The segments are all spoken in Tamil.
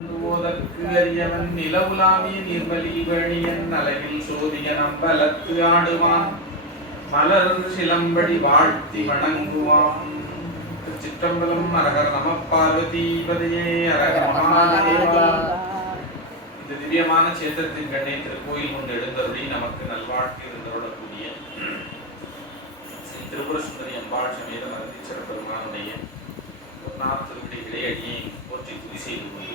அரியவன் நிலவுலாவிய நீர்மலி வேணியன் அலையில் சோதிய நம்பலத்து ஆடுவான் மலர் சிலம்படி வாழ்த்தி வணங்குவான். சிற்றம்பலம். அரகர நம பார்வதி பதையே அரகர மகாதேவா. இந்த திவ்யமான சேத்திரத்தின் கண்ணே திருக்கோயில் கொண்டு எழுந்தருளி நமக்கு நல்வாழ்க்கை இருந்தருளக்கூடிய ஸ்ரீ திரிபுர சுந்தரி அம்பாள் சமேத மருந்தீஸ்வர பெருமானுடைய திருவிடைகளை அடியை போற்றி துதி செய்து கொண்டு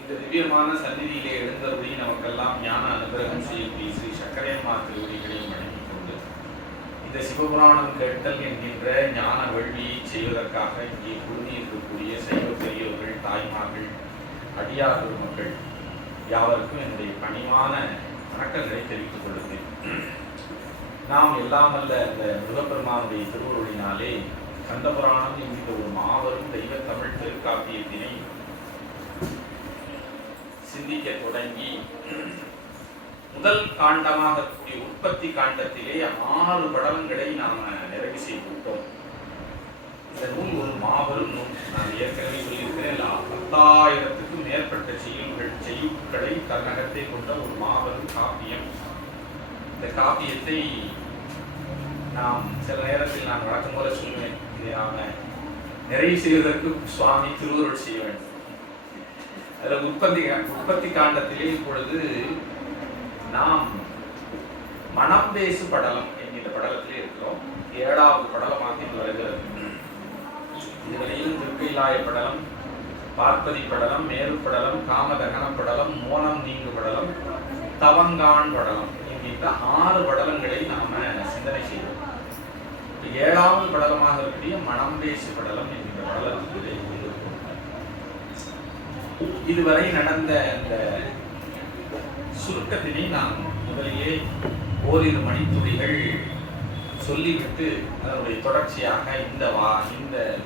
இந்த திவ்யமான சந்நிதியிலே எழுந்தருளி நமக்கெல்லாம் ஞான அனுகிரகம் செய்யக்கூடிய ஸ்ரீ சக்கரையம்மா திருவடிகளையும் வணங்கிக் கொண்டு இந்த சிவபுராணம் கேட்டல் என்கின்ற ஞான வேள்வியை செய்வதற்காக இங்கே குழுமி இருக்கக்கூடிய சைவ பெரியவர்கள், தாய்மார்கள், அடியார் பெருமக்கள் யாவருக்கும் என்னுடைய பணிவான வணக்கங்களை தெரிவித்துக் கொள்கிறேன். நாம் எல்லாம் அல்ல இந்த முருகப்பெருமானுடைய திருவருளினாலே கந்தபுராணம் என்கிற ஒரு மாபெரும் தெய்வ தமிழ் திருக்காப்பியத்தினை சிந்திக்க தொடங்கி முதல் காண்டமாக கூடிய உற்பத்தி காண்டத்திலே 6 படலங்களை நாம் நிறைவு செய்துவிட்டோம். இந்த நூல் ஒரு மாபெரும் நூல். நான் ஏற்கனவே சொல்லியிருக்கிறேன், 10,000க்கும் மேற்பட்ட செய்யுட்களை தன்னகத்தை கொண்ட ஒரு மாபெரும் காப்பியம். இந்த காப்பியத்தை நாம் சில நேரத்தில் நான் வழக்கம் போல சொல்லுவேன், இதை நாம் நிறைவு செய்வதற்கு சுவாமி திருவருள் செய்ய வேண்டும். அதில் உற்பத்தி காண்டத்திலே இப்பொழுது நாம் மனம் பேசு படலம் என்கிற படலத்திலே இருக்கிறோம். 7வது படலமாக இது வருகிறது. இதுவரையும் திருக்கைலாய படலம், பார்ப்பதி படலம், மேரு படலம், காமதகன படலம், மோனம் நீங்கு படலம், தவங்கான் படலம் என்கின்ற 6 படலங்களை நாம சிந்தனை செய்வோம். 7வது படலமாக இருக்கக்கூடிய மனம் பேசு படலம் என்கின்ற படலத்திலே இதுவரை நடந்த இந்த சுருக்கத்தினை நான் முதலிலே ஓரிரு மணித்துளிகள் சொல்லிவிட்டு அதனுடைய தொடர்ச்சியாக இந்த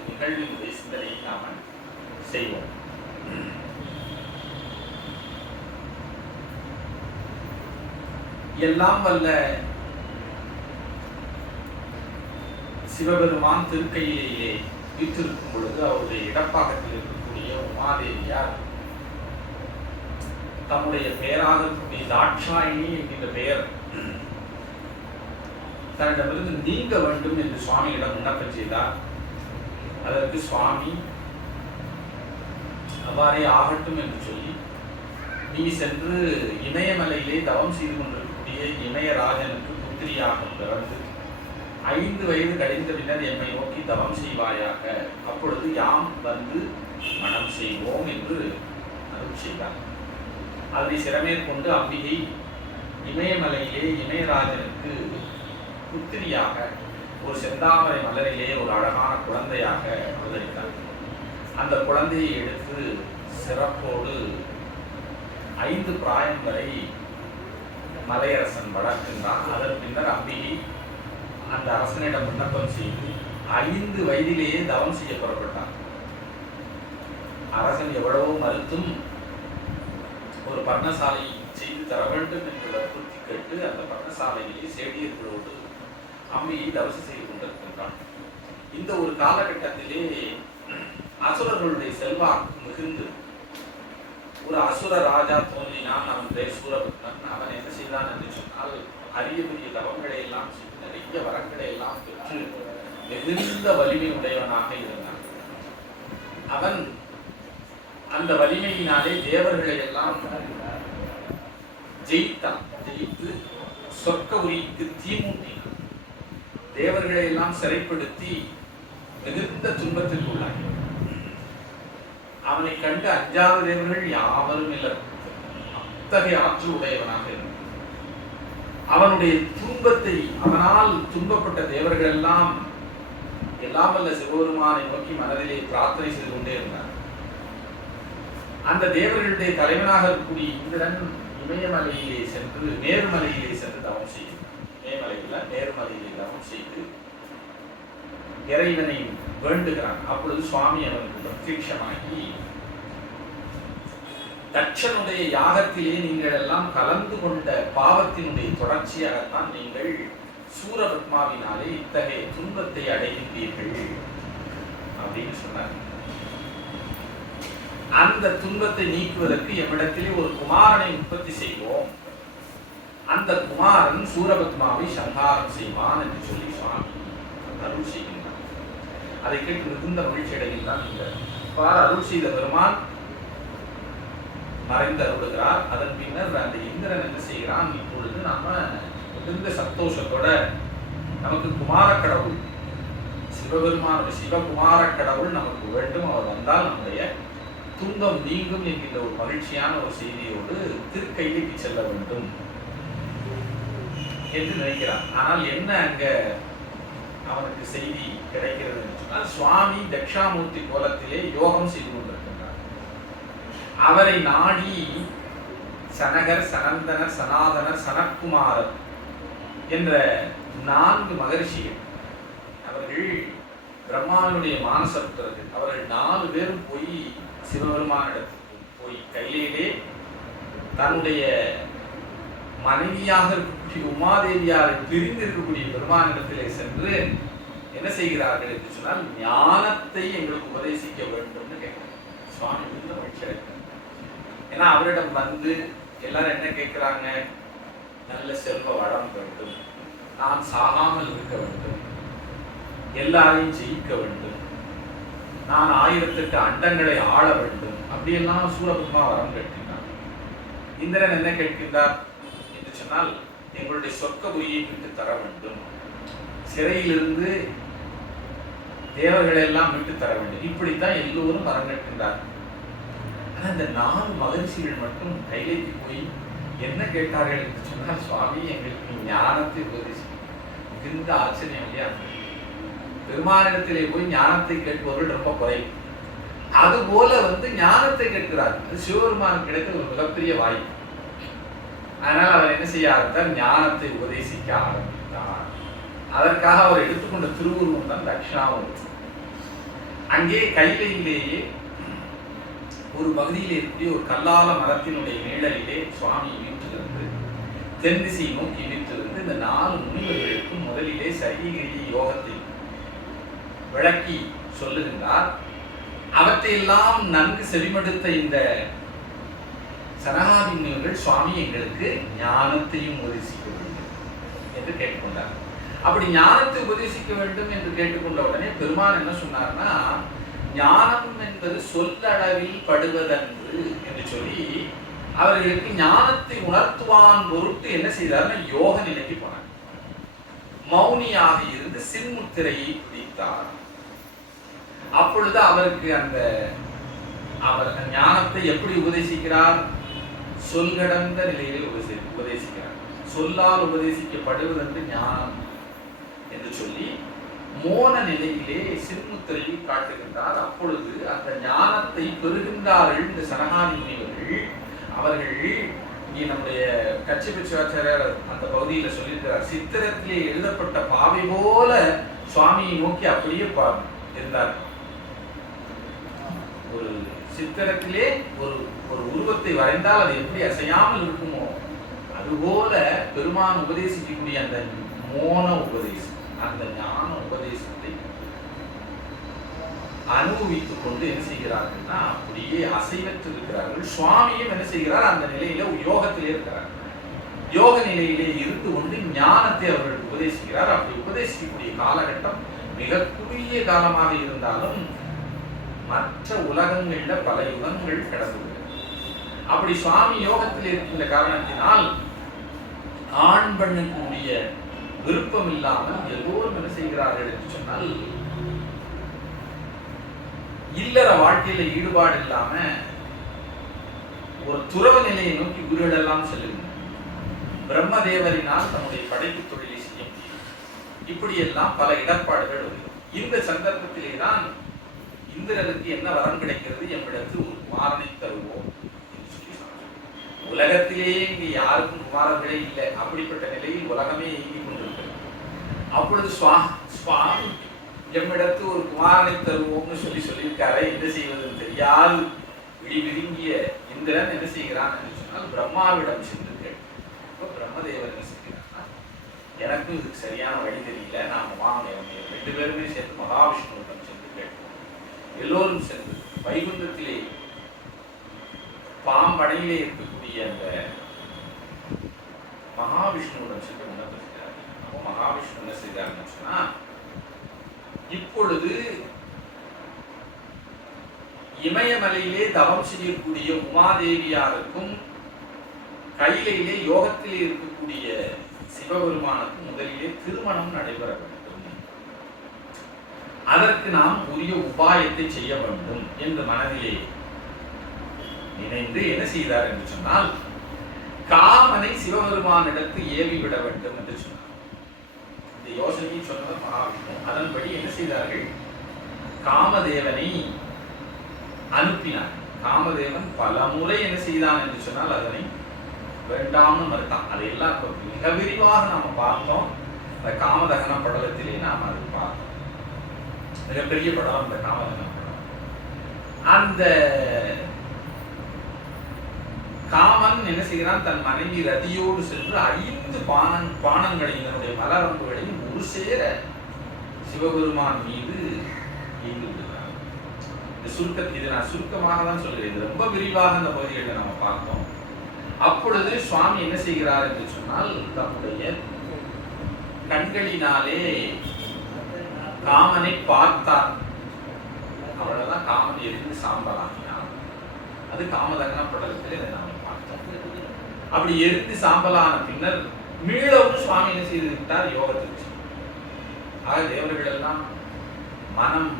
நிகழ்வினுடைய சிந்தனையை நாம் செய்வோம். எல்லாம் வல்ல சிவபெருமான் திருக்கையிலேயே வீற்றிருக்கும் பொழுது அவருடைய இடப்பாகத்தில் இருக்கக்கூடிய உமாதேவியார் தம்முடைய பெயராக இருக்கக்கூடிய தாட்சாயினி என்கின்ற பெயர் தன்னிடமிருந்து நீங்க வேண்டும் என்று சுவாமியிடம் விண்ணப்பம் செய்தார். அதற்கு சுவாமி அவ்வாறே ஆகட்டும் என்று சொல்லி, நீ சென்று இமயமலையிலே தவம் செய்து கொண்டிருக்கக்கூடிய இமயராஜனுக்கு புத்திரியாக பிறந்து 5 வயது கழிந்த பின்னர் எம்மை நோக்கி தவம் செய்வாயாக, அப்பொழுது யாம் வந்து மனம் செய்வோம் என்று அருள் செய்தார். அதை சிறமேற்கொண்டு அம்பிகை இமயமலையிலே இமயராஜனுக்கு புத்திரியாக ஒரு செந்தாமரை மலரிலே ஒரு அழகான குழந்தையாக அவதரித்தார். அந்த குழந்தையை எடுத்து சிறப்போடு 5 பிராயம் வரை மலையரசன் வளர்க்கின்றான். அதன் பின்னர் அம்பிகை அந்த அரசனிடம் விண்ணப்பம் செய்து 5 வயதிலேயே தவம் செய்ய புறப்பட்டான். அரசன் எவ்வளவோ மறுத்தும் ஒரு பர்ணசாலை செய்து தர வேண்டும் என்று வற்புறுத்தி கேட்டு அந்த பர்ணசாலையிலே சேடியர்களோடு அம்பியை தவசம் செய்து கொண்டிருக்கின்றான். இந்த ஒரு காலகட்டத்திலே அசுரர்களுடைய செல்வாக்கு மிகுந்து ஒரு அசுர ராஜா தோன்றினான். அவன் பெயர் சூரபத்மன். அவன் என்ன செய்தான் என்று சொன்னால், அரிய பெரிய தவங்களை எல்லாம் செய்து நிறைய வரங்களை எல்லாம் பெற்று மிகுந்த வலிமை உடையவனாக இருந்தான். அவன் அந்த வலிமையினாலே தேவர்களை எல்லாம் ஜெயித்தான். ஜெயித்து சொர்க்க உரிக்கு தீமூட்டினான். தேவர்களை எல்லாம் சிறைப்படுத்தி மிகுந்த துன்பத்தில் உள்ளார். அவனை கண்டு அஞ்சாத தேவர்கள் யாவரும் இல்லை. அத்தகைய ஆற்றல் உடையவனாக இருந்தான். அவனுடைய துன்பத்தை, அவனால் துன்பப்பட்ட தேவர்கள் எல்லாம் வல்ல சிவபெருமானை நோக்கி மனதிலே பிரார்த்தனை செய்து கொண்டே இருந்தார். அந்த தேவர்களுடைய தலைவனாக இருக்கக்கூடிய இந்திரன் இமயமலையிலே சென்று நேர்மலையிலே சென்று தவம் செய்கிறார். நேர்மலையிலே தவம் செய்து இறைவனை வேண்டுகிறான். அப்பொழுது சுவாமி அவனுக்கு பிரத்யட்சமாகி, தட்சனுடைய யாகத்திலே நீங்கள் எல்லாம் கலந்து கொண்ட பாவத்தினுடைய தொடர்ச்சியாகத்தான் நீங்கள் சூரபத்மாவினாலே இத்தகைய துன்பத்தை அடைகின்றீர்கள் அப்படின்னு சொன்னார். அந்த துன்பத்தை நீக்குவதற்கு எம்மிடத்திலே ஒரு குமாரனை உற்பத்தி செய்வோம், அந்த குமாரன் சூரபத்மாவை சங்காரம் செய்வான் என்று சொல்லி சுவாமி அருள் செய்கின்றார். அதை கேட்டு மிகுந்த மகிழ்ச்சி அடைகின்றான். இந்த அருள் செய்த பெருமான் மறைந்து அருளுகிறார். அதன் பின்னர் அந்த இந்திரன் என்ன செய்கிறான், இப்பொழுது நாம மிகுந்த சந்தோஷத்தோட நமக்கு குமார கடவுள் சிவபெருமானுடைய சிவகுமார கடவுள் நமக்கு வேண்டும், அவர் வந்தால் நம்முடைய துன்பம் நீங்கும் என்கின்ற ஒரு மகிழ்ச்சியான ஒரு செய்தியோடு திருக்கையிலைக்கு செல்ல வேண்டும் என்று நினைக்கிறான். ஆனால் என்ன அங்க அவனுக்கு செய்தி கிடைக்கிறது சொன்னால், சுவாமி தட்சாமூர்த்தி கோலத்திலே யோகம் செய்து கொண்டிருக்கின்றார். அவரை நாடி சனகர், சனந்தனர், சனாதனர், சனக்குமாரர் என்ற 4 மகரிஷிகள், அவர்கள் பிரம்மாவினுடைய மானசபுத்திரர்கள், அவர்கள் 4 பேரும் போய் சிவபெருமானிடத்துக்கு போய் கையிலே தன்னுடைய மனைவியாக இருக்கக்கூடிய உமாதேவியாரை பிரிந்து இருக்கக்கூடிய பெருமானிடத்திலே சென்று என்ன செய்கிறார்கள் என்று சொன்னால், ஞானத்தை எங்களுக்கு உபதேசிக்க வேண்டும்னு கேட்கிறார். சுவாமி வந்து மகிழ்ச்சி. ஏன்னா அவரிடம் வந்து எல்லாரும் என்ன கேட்கிறாங்க, நல்ல செல்வ வளம் வேண்டும், நான் சாகாமல் இருக்க வேண்டும், எல்லாரையும் ஜெயிக்க வேண்டும், நான் 1008 அண்டங்களை ஆள வேண்டும், அப்படியெல்லாம் சூரபத்மா வரம் கேட்கின்றார். இந்திரன் என்ன கேட்கின்றார் என்று சொன்னால், எங்களுடைய சொர்க்கபுரியை மீட்டு தர வேண்டும், சிறையிலிருந்து தேவர்களை எல்லாம் மீட்டு தர வேண்டும், இப்படித்தான் எல்லோரும் வரம் கேட்கின்றார். ஆனால் இந்த 4 மகரிஷிகள் மட்டும் கையிலேக்கு போய் என்ன கேட்டார்கள் என்று சொன்னால், சுவாமி எங்களுக்கு ஞானத்தை உபதேசி. மிகுந்த ஆச்சரியம் இல்லையா? பெருமானிடத்திலே போய் ஞானத்தை கேட்பவர்கள் ரொம்ப குறைவு. அதுபோல வந்து ஞானத்தை கேட்கிறார். அது சிவபெருமானுக்கு கிடைத்த ஒரு மிகப்பெரிய வாய்ப்பு. அதனால் அவர் என்ன செய்ய ஆரம்பித்தார், ஞானத்தை உபதேசிக்க ஆரம்பித்தார். அதற்காக அவர் எடுத்துக்கொண்ட திருவுருவம் தான் தட்சிணாமூர்த்தி. அங்கே கையிலேயே ஒரு பகுதியில் இருக்கக்கூடிய ஒரு கல்லால மரத்தினுடைய நிழலிலே சுவாமி வீட்டிலிருந்து தென் திசையை நோக்கி வீட்டிலிருந்து இந்த 4 முனிவர்களுக்கும் முதலிலே சரீகிரி யோகத்தை விளக்கி சொல்லுகின்றார். அவற்றையெல்லாம் நன்கு செவிமடுத்த இந்த சனகாதி முனிவர்கள், சுவாமி எங்களுக்கு ஞானத்தையும் உபதேசிக்க வேண்டும் என்று கேட்டுக்கொண்டார். அப்படி ஞானத்தை உபதேசிக்க வேண்டும் என்று கேட்டுக்கொண்ட உடனே பெருமான் என்ன சொன்னார்னா, ஞானம் என்பது சொல்லளவில் படுவதன்று என்று சொல்லி அவர்களுக்கு ஞானத்தை உணர்த்துவான் பொருட்டு என்ன செய்தார்னா, யோக நிலைக்கு போனார். மௌனியாக இருந்து சின்முத்திரையை பிடித்தார். அப்பொழுது அவருக்கு அவர் ஞானத்தை எப்படி உபதேசிக்கிறார், சொல்கடந்த நிலையிலே உபதேசிக்கிறார். சொல்லால் உபதேசிக்கப்படுவதென்று ஞானம் என்று சொல்லி மோன நிலையிலே சின்முத்திரையை காட்டுகின்றார். அப்பொழுது அந்த ஞானத்தை பெறுகின்றார்கள் இந்த சனகாதி முனிவர்கள். அவர்கள் இங்கே நம்முடைய கச்சிபட்சாச்சாரியர் அந்த பகுதியில் சொல்லியிருக்கிறார், சித்திரத்திலே எழுதப்பட்ட பாவை போல சுவாமியை நோக்கி அப்படியே இருந்தார். ஒரு சித்திரத்திலே ஒரு உருவத்தை வரைந்தால் அது எப்படி அசையாமல் இருக்குமோ அதுபோல பெருமான் உபதேசிக்கக்கூடிய அந்த மோன உபதேசம், அந்த ஞான உபதேசத்தை அனுபவித்துக் கொண்டு என்ன செய்கிறார்கள்னா அப்படியே அசைவற்று இருக்கிறார்கள். சுவாமியும் என்ன செய்கிறார், அந்த நிலையில யோகத்திலே இருக்கிறார். யோக நிலையிலே இருந்து கொண்டு ஞானத்தை அவர்களுக்கு உபதேசிக்கிறார். அப்படி உபதேசிக்கக்கூடிய காலகட்டம் மிக குறுகிய காலமாக இருந்தாலும் மற்ற உலகங்கள்ல பல யுகங்கள் கடந்துள்ளது. அப்படி சுவாமி யோகத்தில் இருக்கின்ற காரணத்தினால் ஆண் பெண்ணுக்குரிய விருப்பம் இல்லாமல் எல்லோரும் என்ன செய்கிறார்கள் என்று சொன்னால், இல்லற வாழ்க்கையில ஈடுபாடு இல்லாம ஒரு துறவ நிலையை நோக்கி உயிரிழெல்லாம் செல்லுகின்றன. பிரம்மதேவரினால் தன்னுடைய படைப்பு தொழிலை செய்ய முடியும். இப்படியெல்லாம் பல இடர்பாடுகள் வருகிறது. இந்த சந்தர்ப்பத்திலே தான் இந்திரனுக்கு என்ன வரம் கிடைக்கிறது, எம்மிடத்தில் ஒரு குமாரனை தருவோம் என்று சொல்லி சொன்னார். உலகத்திலேயே இங்கு யாருக்கும் குமாரர்களே இல்லை. அப்படிப்பட்ட நிலையில் உலகமே இயங்கிக் கொண்டிருக்கிறது. அப்பொழுது சுவாமி எம்மிடத்து ஒரு குமாரனை தருவோம்னு சொல்லியிருக்காரு. என்ன செய்வதுன்னு தெரியாது விழுங்கிய இந்திரன் என்ன செய்கிறான் என்று சொன்னால், பிரம்மாவிடம் சென்று கேட்க. பிரம்மதேவர் என்ன செய்கிறான்னா, எனக்கும் இதுக்கு சரியான வழி தெரியல, நாம வாங்க 2 பேருமே சேர்ந்து மகாவிஷ்ணுவிடம் சென்று கேட்போம். எல்லோரும் சென்று வைகுண்டத்திலே பாம்படையிலே இருக்கக்கூடிய அந்த மகாவிஷ்ணுவுடன் சென்று உணர்ந்திருக்கிறார். அப்போ மகாவிஷ்ணு என்ன செய்தார்னு சொன்னா, இப்பொழுது இமயமலையிலே தவம் செய்யக்கூடிய உமாதேவியாருக்கும் கையிலே யோகத்திலே இருக்கக்கூடிய சிவபெருமானுக்கும் முதலிலே திருமணம் நடைபெற வேண்டும். அதற்கு நாம் உரிய உபாயத்தை செய்ய வேண்டும் என்று மனதிலே நினைந்து என்ன செய்தார் என்று சொன்னால், காமனை சிவபெருமானிடத்து ஏவி விட வேண்டும் என்று சொன்னார். இந்த யோசனையை சொன்னது மகாவிஷ்ணு. அதன்படி என்ன செய்தார்கள், காமதேவனை அனுப்பினார். காமதேவன் பல முறை என்ன செய்தான் என்று சொன்னால் அதனை வேண்டாம்னு மறுத்தான். அதையெல்லாம் மிக விரிவாக நாம பார்த்தோம். இந்த காமதகன படலத்திலே நாம் அதை பார்த்தோம். மிகப்பெரிய படம் இந்த காமதகன படம். அந்த காமன் என்ன செய்கிறான், தன் மனைவி ரதியோடு சென்று 5 பானங்களையும் தன்னுடைய மலரம்புகளையும் ஒரு சேர சிவபெருமான் மீது ஈண்டு விடுகிறான். இந்த சுருக்கத்தை இதை நான் சுருக்கமாக தான் சொல்கிறேன். இது ரொம்ப விரிவாக இந்த பகுதிகளை நம்ம பார்த்தோம். அப்பொழுது சுவாமி என்ன செய்கிறார் என்று சொன்னால், தன்னுடைய கண்களினாலே காமனை பார்த்தார். அவளெல்லாம் காமன் எரிந்து சாம்பலாகினான். அது காமதகன படலத்தில் இதை நாம் பார்த்தோம். அப்படி எரிந்து சாம்பலான பின்னர் மீளவும் சுவாமி என்ன செய்து விட்டார், யோகத்திற்கு. ஆக தேவர்கள் எல்லாம் மனம்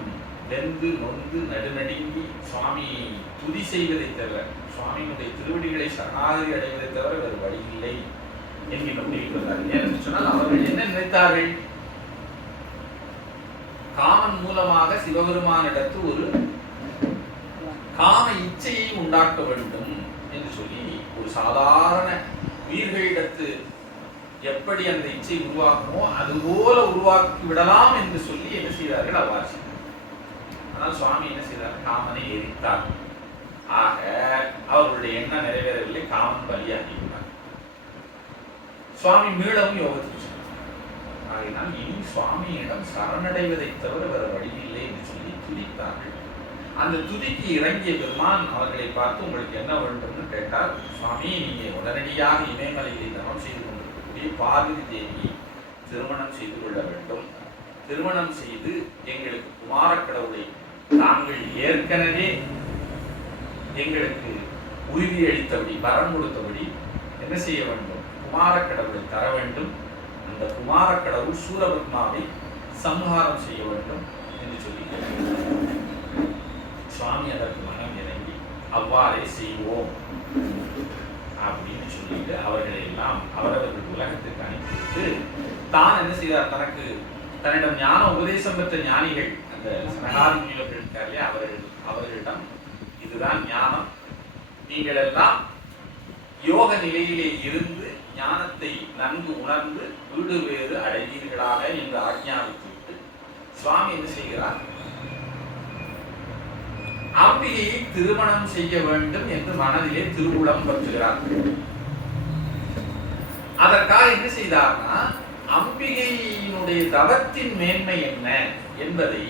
வெந்து நொந்து நடுநடுங்கி சுவாமியை துதி செய்வதை தவிர, சுவாமியினுடைய திருவடிகளை சரணாகதி அடைவதை தவிர வேறு வழி இல்லை என்கின்ற முடிவுக்கு வந்தார்கள். ஏனென்று சொன்னால் அவர்கள் என்ன நினைத்தார்கள், காமன் மூலமாக சிவபெருமானிடத்து ஒரு காம இச்சையை உண்டாக்க வேண்டும் என்று சொல்லி, ஒரு சாதாரண உயிர்களிடத்து எப்படி அந்த இச்சை உருவாக்குமோ அதுபோல உருவாக்கி விடலாம் என்று சொல்லி என்ன செய்தார்கள், அவ்வாறு. ஆனால் சுவாமி என்ன செய்தார், காமனை எரித்தார். ஆக அவர்களுடைய எண்ணம் நிறைவேறவில்லை. காமன் பலியாகிவிட்டார். சுவாமி மீளவும் யோகத்துக்கு சென்றார். ஆகினால் இனி சுவாமியிடம் சரணடைவதை தவிர வேற வழி இல்லை என்று சொல்லி துதித்தார்கள். அந்த துதிக்கு இறங்கிய பெருமான் அவர்களை பார்த்து, உங்களுக்கு என்ன வேண்டும்னு கேட்டார். சுவாமி, நீங்க உடனடியாக இமயமலையிலே தவம் செய்து கொண்டிருக்கக்கூடிய பார்வதி தேவி திருமணம் செய்து கொள்ள வேண்டும். திருமணம் செய்து எங்களுக்கு குமார கடவுளை நாங்கள் ஏற்கனவே எங்களுக்கு உறுதியளித்தபடி வரம் கொடுத்தபடி என்ன செய்ய வேண்டும், குமார கடவுளை தர வேண்டும். அந்த குமார கடவுள் சூரபத்மாவை சம்ஹாரம் செய்ய வேண்டும் என்று சொல்லி சுவாமி அதற்கு மனம் இறங்கி அவ்வாறே செய்வோம் அப்படின்னு சொல்லிட்டு அவர்களை எல்லாம் அவரவர்கள் உலகத்திற்கு அனுப்பிவிட்டு தான் என்ன செய்தார், தனக்கு தன்னிடம் ஞான உபதேசம் பெற்ற ஞானிகள் அந்த சனகாதி முனிவர்கள் இருக்கார்களே அவர்களிடம் இதுதான் ஞானம், நீங்கள் எல்லாம் யோக நிலையிலே இருந்து ஞானத்தை நன்கு உணர்ந்து வீடு வேறு அடைவீர்களாக என்று ஆக்ஞாபித்து சுவாமி என்ன செய்கிறார், அம்பிகையை திருமணம் செய்ய வேண்டும் என்று மனதிலே திருவுளம் பற்றுகிறார். அதற்காக என்ன செய்தார்னா, அம்பிகையினுடைய தவத்தின் மேன்மை என்ன என்பதை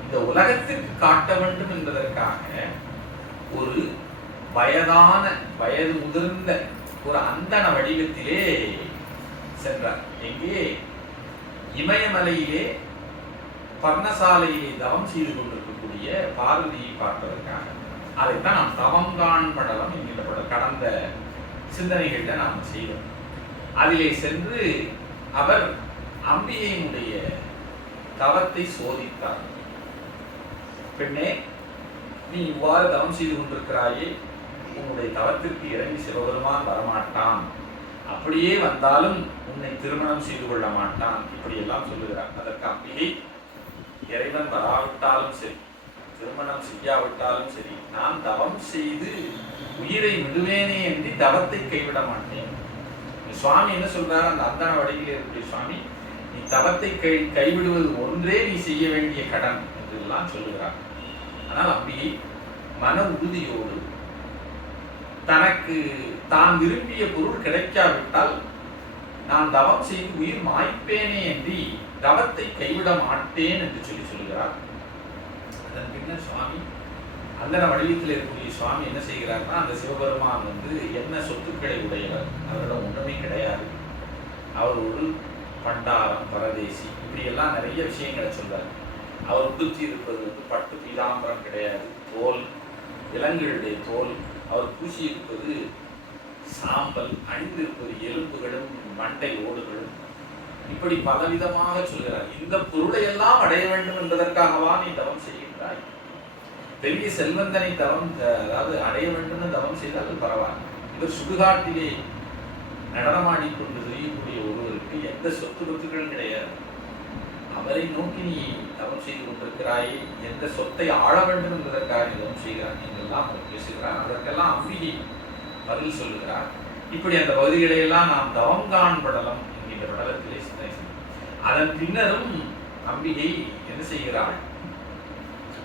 இந்த உலகத்திற்கு காட்ட வேண்டும் என்பதற்காக ஒரு வயது முதிர்ந்த ஒரு அந்தண வடிவத்திலே சென்றார். எங்கே, இமயமலையிலே பர்ணசாலையிலே தவம் செய்து கொண்டிருக்கக்கூடிய பார்வதியை பார்ப்பதற்காக. அதைத்தான் நாம் தவங்கான் படலம் என்கின்ற படம் கடந்த சிந்தனைகள்ல நாம் செய்தோம். அதிலே சென்று அவர் அம்பிகையினுடைய தவத்தை சோதித்தார். பெண்ணே, நீ இவ்வாறு தவம் செய்து கொண்டிருக்கிறாயே, உன்னுடைய தவத்திற்கு இறங்கி சிவபெருமான் வரமாட்டான், அப்படியே வந்தாலும் உன்னை திருமணம் செய்து கொள்ள மாட்டான், இப்படியெல்லாம் சொல்லுகிறார். அதற்கு அம்பிகை, இறைவன் வராவிட்டாலும் சரி, திருமணம் செய்யாவிட்டாலும் சரி, நான் தவம் செய்து உயிரை விடுவேனே என்று தவத்தை கைவிட மாட்டேன். சுவாமி என்ன சொல்றாரு, அந்த அந்தன வடிவிலே இருக்கக்கூடிய சுவாமி, நீ தவத்தை கைவிடுவது ஒன்றே நீ செய்ய வேண்டிய கடன் என்று எல்லாம் சொல்லுகிறார். ஆனால் அம்பிகை மன உறுதியோடு தனக்கு தான் விரும்பிய பொருள் கிடைக்காவிட்டால் நான் தவம் செய்து உயிர் மாய்ப்பேனே என்று தவத்தை கைவிட மாட்டேன் என்று சொல்லுகிறார். அதன் பின்னர் சுவாமி அந்தன வடிவத்தில் இருக்கக்கூடிய சுவாமி என்ன செய்கிறார்னா, அந்த சிவபெருமான் வந்து என்ன சொத்துக்களை உடையவர், அவரிடம் ஒன்றுமே கிடையாது, அவர் ஒரு பண்டாரம் பரதேசி, இப்படியெல்லாம் நிறைய விஷயங்களை சொல்றார். அவர் உடுத்தி இருப்பது வந்து பட்டு பீதாம்பரம் கிடையாது, தோல், விலங்குகளுடைய தோல். அவர் பூசி இருப்பது சாம்பல், அணிந்திருப்பது எலும்புகளும் மண்டை ஓடுகளும், இப்படி பலவிதமாக சொல்கிறார். இந்த பொருளை எல்லாம் அடைய வேண்டும் என்பதற்காகவா நீ தவம் செய்கின்றாய்? பெரிய செல்வந்தனை தவம் அதாவது அடைய வேண்டும் தவம் செய்தால் பரவாயில்லை. இவர் சுடுகாட்டிலே நடனமாடிக்கொண்டு தெரியக்கூடிய ஒருவருக்கு எந்த சொத்து பத்துக்களும் கிடையாது. அவரை நோக்கி நீ தவம் செய்து கொண்டிருக்கிறாயே, எந்த சொத்தை ஆள வேண்டும் என்பதற்காக நீ தவம் செய்கிறார் என்றெல்லாம் பேசுகிறார். அதற்கெல்லாம் அம்பிகை பதில் சொல்லுகிறார். இப்படி அந்த பகுதிகளை எல்லாம் நாம் தவம் காண்படலம் என்கின்ற படலத்திலே சிந்தனை செய்யும். அதன் பின்னரும் அம்பிகை என்ன செய்கிறாள்?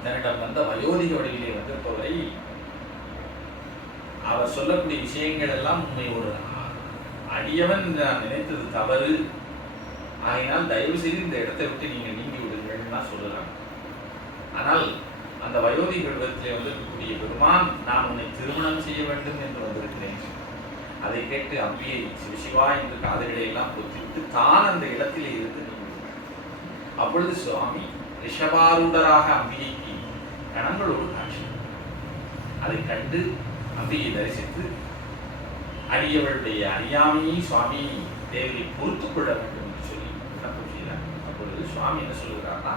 தன்னிடம் வந்த வயோதிக வடிவிலே வந்திருப்பவரை அவர் சொல்லக்கூடிய விஷயங்கள் எல்லாம் உண்மை, ஒரு அடியவன் நினைத்தது தவறு, ஆகையினால் தயவு செய்து இந்த இடத்தை விட்டு நீங்கள் நீங்கி விடுங்கள்னா சொல்லலாம். ஆனால் அந்த வயோதிக வடிவத்திலே வந்திருக்கக்கூடிய பெருமான், நான் உன்னை திருமணம் செய்ய வேண்டும் என்று வந்திருக்கிறேன். அதை கேட்டு அம்பியை சிவசிவா என்று காதுகளை எல்லாம் பொத்திவிட்டு தான் அந்த இடத்திலே இருந்து நீங்கிவிட்டார். அப்பொழுது சுவாமி ரிஷபாரூடராக அம்பிகைக்கு கணங்களோடு காட்சி. அதை கண்டு அம்பியை தரிசித்து அடியவளுடைய அறியாமையை சுவாமி தேவரை பொறுத்துக் கொள்ள வேண்டும் என்று சொல்லி விண்ணப்பம் செய்தார். அப்பொழுது சுவாமி என்ன சொல்லுகிறார்னா,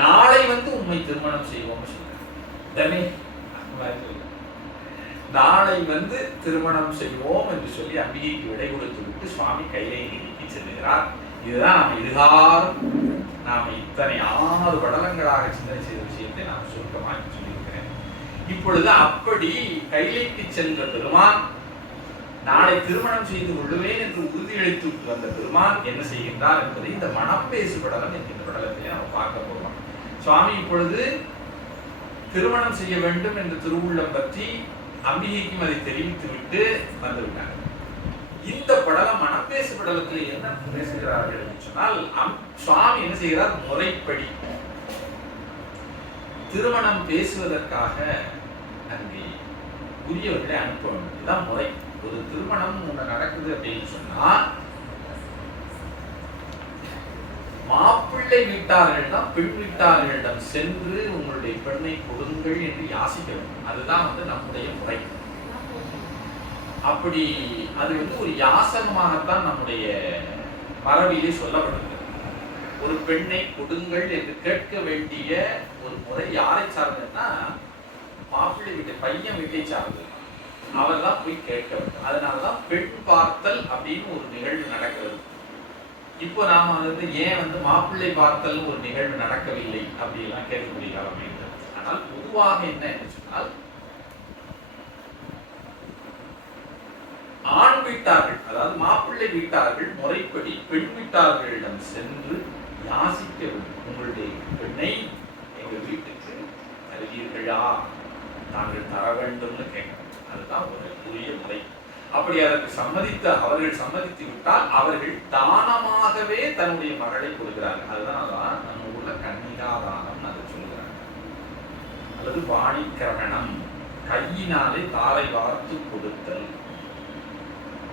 நாளை வந்து உண்மை திருமணம் செய்வோம்னு சொல்றார். நாளை வந்து திருமணம் செய்வோம் என்று சொல்லி அம்பிகைக்கு விடை கொடுத்து விட்டு சுவாமி கைலை நெருக்கி செல்லுகிறார். இதுதான் நாம் இதுகாரும் நாம் இத்தனை 6 படலங்களாக சிந்தனை செய்த விஷயத்தை நாம் சுருக்கமாக சொல்லியிருக்கிறேன். இப்பொழுது அப்படி கைலைக்கு சென்ற பெருமான், நாளை திருமணம் செய்து கொள்ளுவேன் என்று உறுதியளித்து வந்த பெருமான் என்ன செய்கின்றார் என்பதை இந்த மனம் பேசு படலம் என்கின்ற படலத்தை நாம் பார்க்க போகிறோம். சுவாமி இப்பொழுது திருமணம் செய்ய வேண்டும் என்ற திருவுள்ளம் பற்றி அம்பிகைக்கும் அதை தெரிவித்து விட்டு வந்துவிட்டார். இந்த படலம் மனப்பேசு படலத்தில் என்ன பேசுகிறார்கள் என்று சொன்னால், சுவாமி என்ன செய்கிறார்? முறைப்படி திருமணம் பேசுவதற்காக அங்கே உரியவர்களை அனுப்ப வேண்டும். இதுதான் முறை. ஒரு திருமணம் ஒன்று நடக்குது அப்படின்னு சொன்னா, மாப்பிள்ளை வீட்டார்களிடம் பெண் வீட்டார்களிடம் சென்று உங்களுடைய பெண்ணை கொடுங்கள் என்று யாசிக்க வேண்டும். அதுதான் வந்து நம்முடைய முறை. அப்படி அது வந்து ஒரு யாசகமாகத்தான் நம்முடைய மரபிலே சொல்லப்படுகிறது. ஒரு பெண்ணை கொடுங்கள் என்று கேட்க வேண்டிய ஒரு முறை யாரை சார்ந்ததுன்னா, மாப்பிள்ளை வீட்டை பையன் வீட்டை சார்ந்தது. அவர் தான் போய் கேட்க வேண்டும். அதனாலதான் பெண் பார்த்தல் அப்படின்னு ஒரு நிகழ்வு நடக்கிறது. இப்போ நாம வந்து ஏன் வந்து மாப்பிள்ளை பார்த்தல் ஒரு நிகழ்வு நடக்கவில்லை அப்படிலாம் கேட்கக்கூடிய காலம் இல்லை. ஆனால் பொதுவாக என்ன என்று சொன்னால், ஆண் வீட்டார்கள் அதாவது மாப்பிள்ளை வீட்டார்கள் முறைப்படி பெண் வீட்டார்களிடம் சென்று யாசிக்க வேண்டும். உங்களுடைய பெண்ணை எங்கள் வீட்டுக்கு தருவீர்களா, நாங்கள் தர வேண்டும்னு கேட்கணும். அதுதான் ஒரு உரிய முறை. அப்படி அதற்கு அவர்கள் சம்மதித்து விட்டால் அவர்கள் தானமாகவே தன்னுடைய மகளை கொடுக்கிறார்கள். அதுதான் நம்ம ஊர்ல கன்னிகாதானம் அதை சொல்லுகிறாங்க. அல்லது வாணிக்கிரகணம், கையினாலே தாரை வார்த்து கொடுத்தல்.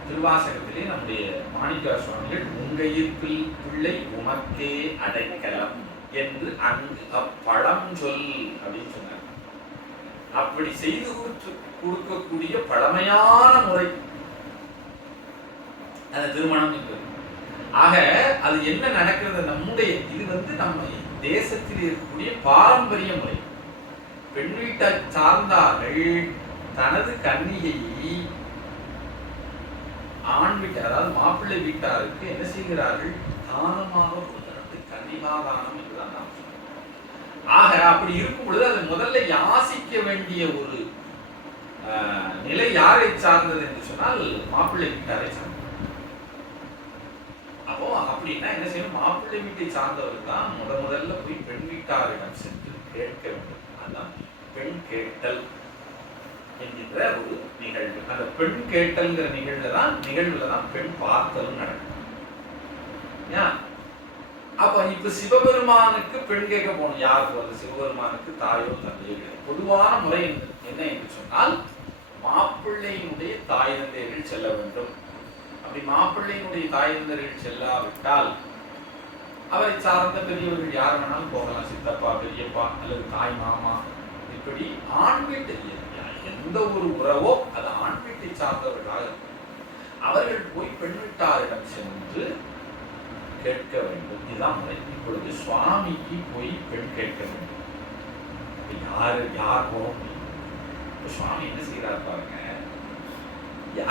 திருவாசகத்திலே நம்முடைய மாணிக்க சுவாமிகள் உங்கையிற்பில் பிள்ளை உமக்கே அடைக்கலம் என்று அங்கு அப்பழம் சொல் அப்படின்னு சொன்னார். அப்படி செய்து கொடுக்கக்கூடிய பழமையான முறை அந்த திருமணம் என்பது. ஆக அது என்ன நடக்கிறது? நம்முடைய இது வந்து நம்ம தேசத்தில் இருக்கக்கூடிய பாரம்பரிய முறை. பெண் வீட்டை சார்ந்தார்கள் தனது கன்னியை ஆண் வீட்டு அதாவது மாப்பிள்ளை வீட்டாருக்கு என்ன செய்கிறார்கள்? தானமாக கொடுக்கிறது. கன்னிகாதானம் என்றுதான் நாம் சொல்றோம். ஆக அப்படி இருக்கும் பொழுது அது முதல்ல யாசிக்க வேண்டிய ஒரு நிலை யாரை சார்ந்தது என்று சொன்னால் மாப்பிள்ளை வீட்டாரை சார்ந்தது. அப்போ அப்படின்னா என்ன செய்யணும்? மாப்பிள்ளை வீட்டை சார்ந்தவர் தான் முதல்ல போய் பெண் வீட்டாரிடம் சென்று கேட்க வேண்டும். அதுதான் பெண் கேட்டல் என்கின்ற ஒரு நிகழ்வு. அந்த பெண் கேட்டல்ங்கிற நிகழ்வுல தான் பெண் பார்த்தலும் நடக்கும். அப்ப இப்ப சிவபெருமானுக்கு பெண் கேட்க போகணும். யாருக்கு வந்து சிவபெருமானுக்கு தாயோ தந்தையோ கிடையாது. பொதுவான முறை என்ன என்று சொன்னால் மாப்பிள்ளையினுடைய தாய் தந்தையர்கள் செல்ல வேண்டும். அப்படி மாப்பிள்ளையினுடைய தாய் தந்தையர்கள் செல்லாவிட்டால் அவரை சார்ந்த பெரியவர்கள் யார் வேணாலும் போகலாம். சித்தப்பா, பெரியப்பா அல்லது தாய் மாமா, இப்படி ஆண் வீட்டு எந்த ஒரு உறவோ அது ஆண் வீட்டை சார்ந்தவர்களாக இருக்கும். அவர்கள் போய் பெண் வீட்டாரிடம் சென்று கேட்க வேண்டும். இதுதான் முறை. இப்பொழுது சுவாமிக்கு போய் பெண் கேட்க வேண்டும். யார் போக முடியும்? சுவாமி என்ன செய்யறார் பாருங்க,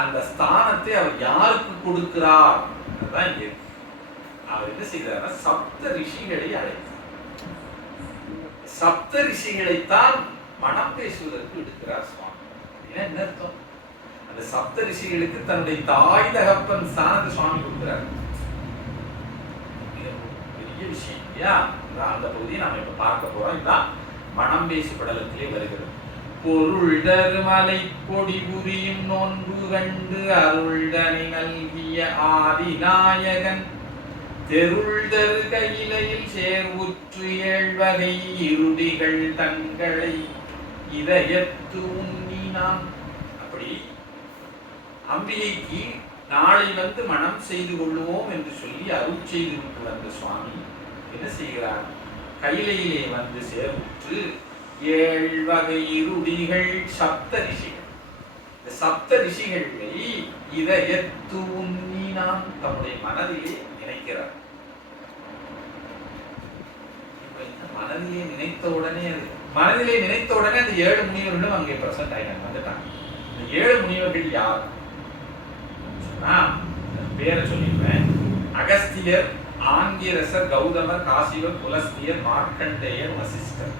அந்த ஸ்தானத்தை அவர் யாருக்கு கொடுக்கிறார் அதுதான் இங்க. அவர் என்ன செய்தார், சப்த ரிஷிகளை அழைத்தார். சப்த ரிஷிகளைத்தான் மனம் பேசுவதற்கு எடுக்கிறார் சுவாமி. என்ன அர்த்தம்? அந்த சப்த ரிஷிகளுக்கு தன்னுடைய தாய் தகப்பன் ஸ்தானத்தை சுவாமி கொடுக்கிறார். பெரிய விஷயம் இல்லையா? அந்த பகுதியை நாம இப்ப பார்க்க போறோம். இதுதான் மனம் பேசு படலத்திலே வருகிறது. பொருள் தருமலை பொடி புரியும் நோன்பு கண்டு அருள்தனை நல்கிய ஆதிநாயகன் தெருள் தரு கையிலையில் சேர்வுற்று ஏழ்வகை இருடிகள் தங்களை இதயத்து உண்ணினான். அப்படி அம்பிகைக்கு நாளை வந்து மனம் செய்து கொள்ளுவோம் என்று சொல்லி அருள் செய்து விட்டு வந்த சுவாமி என்ன செய்கிறார், கையிலையிலே வந்து சேர்வுற்று ஏழ்வகை இருடிகள் சப்த ரிஷிகள், இந்த சப்த ரிஷிகளை இதயத்து உண்ணினான் தம்முடைய மனதிலே நினைக்கிறார். மனதிலே நினைத்த உடனே அந்த 7 முனிவர்களும் அங்கே பிரசன்ட் ஆயிட்டாங்க, வந்துட்டாங்க. இந்த 7 முனிவர்கள் யார் பேரை சொல்லிடுவேன். அகஸ்தியர், ஆங்கிரசர், கௌதமர், காசிவர், புலஸ்தியர், மார்க்கண்டேயர், வசிஷ்டர்.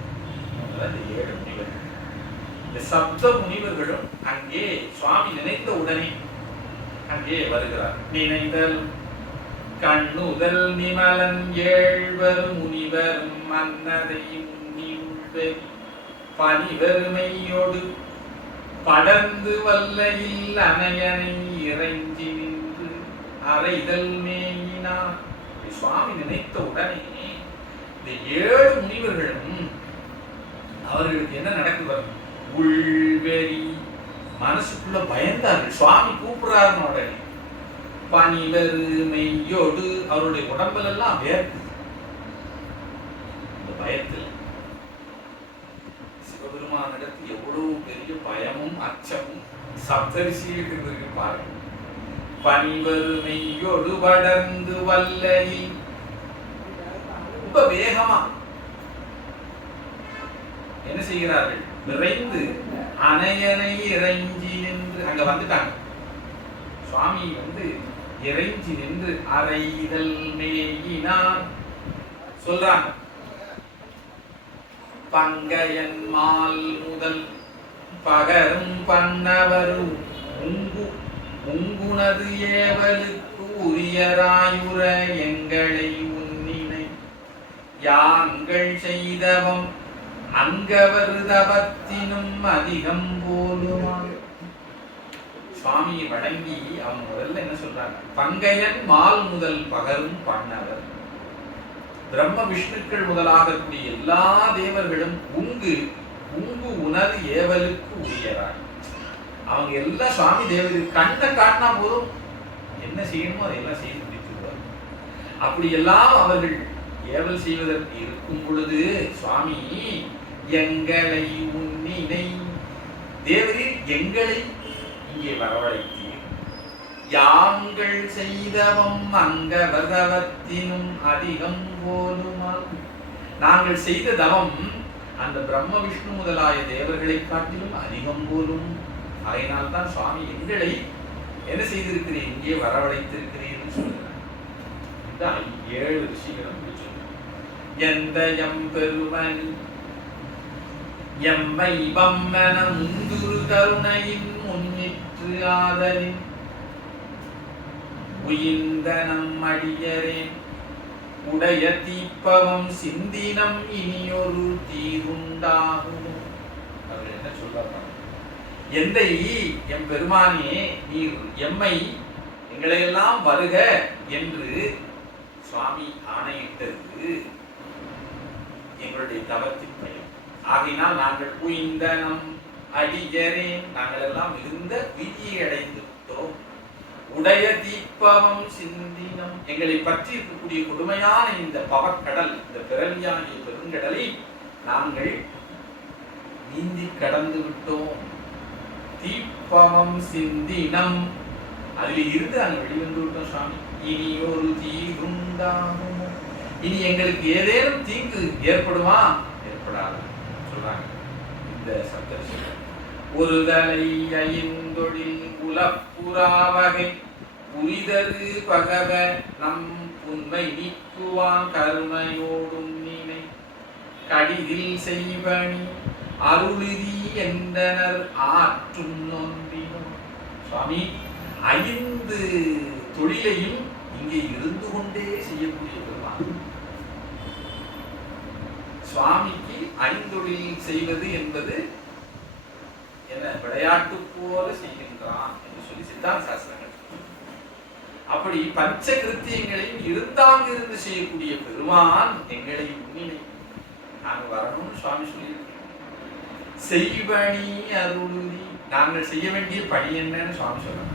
இந்த 7 முனிவர்கள். இந்த சப்த முனிவர்களும் அங்கே சுவாமி நினைத்த உடனே அங்கே வருகிறார். நினைதல் கண்ணுதல் நிமலன் ஏழ்வர் முனிவர் மன்னதை முன்னி பனிவருமையோடு படர்ந்து வல்லையில் அணையனை இறைஞ்சி நின்று அறைதல் மேயினார். சுவாமி நினைத்த உடனே இந்த 7 முனிவர்களும் அவர்களுக்கு என்ன நடக்குது, உள்வெறி, மனசுக்குள்ள பயந்தார்கள். சுவாமி கூப்பிடுறாருன்னு உடனே பனிவருமையோடு அவருடைய உடம்புல எல்லாம் வேர்க்குது. இந்த பயத்தில் சிவபெருமானிடத்தில் எவ்வளவு பெரிய பயமும் அச்சமும் சப்தரிஷிகளுக்கு இருக்கு பாருங்க. பனிவருமையோடு படர்ந்து வல்லையில் ரொம்ப வேகமா என்ன செய்கிறார்கள், விரைந்து அணையனை இறைஞ்சி நின்று அங்க வந்துட்டாங்க. சுவாமி வந்து இறைஞ்சி நின்று அறைதல் மேயினார் சொல்றாங்க. பங்கையன் மால் முதல் பகரும் பண்ணவரும் உங்குனது ஏவலுக்கு உரியராயுர எங்களை உன்னினை யாங்கள் செய்தவம் அங்கவர் தவத்தினும் அதிகம் போலுமா. சுவாமியை வணங்கி அவங்க முதல்ல என்ன சொல்றாங்க, பங்கையன் மால் முதல் பகரும் பண்ணவர், பிரம்ம விஷ்ணுக்கள் முதலாக கூடிய எல்லா தேவர்களும் உங்கு உனது ஏவலுக்கு உரியராய். அவங்க எல்லாம் சுவாமி தேவர்கள் கண்ணை காட்டினா போதும் என்ன செய்யணுமோ அதையெல்லாம் செய்து முடித்துள்ளார். அப்படி எல்லாம் அவர்கள் ஏவல் செய்வதற்கு இருக்கும் பொழுது சுவாமி எங்களை உன்னினை தேவரில் எங்களை இங்கே வரவழைத்தீர். யாங்கள் செய்தவம் அங்க வரவத்தினும் அதிகம் போலுமா. நாங்கள் செய்த தவம் அந்த பிரம்ம விஷ்ணு முதலாய தேவர்களை காட்டிலும் அதிகம் போலும். அதனால் தான் சுவாமி எங்களை என்ன செய்திருக்கிறேன், இங்கே வரவழைத்திருக்கிறேன் சொல்கிறார். இந்த 7 ரிஷிகளும் எந்த எம்பெருமன் எம்மை வம்மன முந்துரு கருணையின் முன்னிற்று ஆதலின் உயிர்ந்த நம்மடியரே உடைய தீப்பவம் சிந்தினம் இனியொரு தீருண்டாகும். அவர் என்ன சொல்றாங்க, எந்தை எம் பெருமானே நீர் எம்மை எங்களையெல்லாம் வருக என்று சுவாமி ஆணையிட்டது எங்களுடைய தவத்தின் பயன். ஆகையினால் நாங்கள் உய்ந்த நம் அடியரே, நாங்கள் எல்லாம் மிகுந்த விதியை அடைந்து விட்டோம். உடைய தீப்பவம் சிந்தினம், எங்களை பற்றி இருக்கக்கூடிய கொடுமையான இந்த பவக்கடல், இந்த பிறவியாகிய பெருங்கடலை நாங்கள் நீந்தி கடந்து விட்டோம். தீப்பவம் சிந்தினம், அதில் இருந்து நாங்கள் வெளிவந்து விட்டோம் சுவாமி. இனி ஒரு தீங்குண்டாகுமோ, இனி எங்களுக்கு ஏதேனும் தீங்கு ஏற்படுமா? ஏற்படாது சொல்றாங்க இந்த சப்தரிஷி. ஒரு தலை ஐந்தொழில் உலப்புறாவகை உரிதரு பகவ நம் உண்மை நீக்குவான் கருணையோடும் நீனை கடிதில் செய்வனி அருளிதி என்றனர் ஆற்றும் நொன்றினோ. சுவாமி 5 தொழிலையும் இங்கே இருந்து கொண்டே செய்யக்கூடிய பெருமான். சுவாமிக்கு 5 தொழில் செய்வது என்பது என்ன, விளையாட்டு போல செய்கின்றான் என்று சொல்லி சித்தாந்த சாஸ்திரங்கள். அப்படி பஞ்ச கிருத்தியங்களையும் இருந்தாங்க இருந்து செய்யக்கூடிய பெருமான் எங்களை உண்மையை நாங்கள் வரணும்னு சுவாமி சொல்லியிருக்கோம். செய்வணி அருளுதி, நாங்கள் செய்ய வேண்டிய பணி என்னன்னு சுவாமி சொல்றாங்க.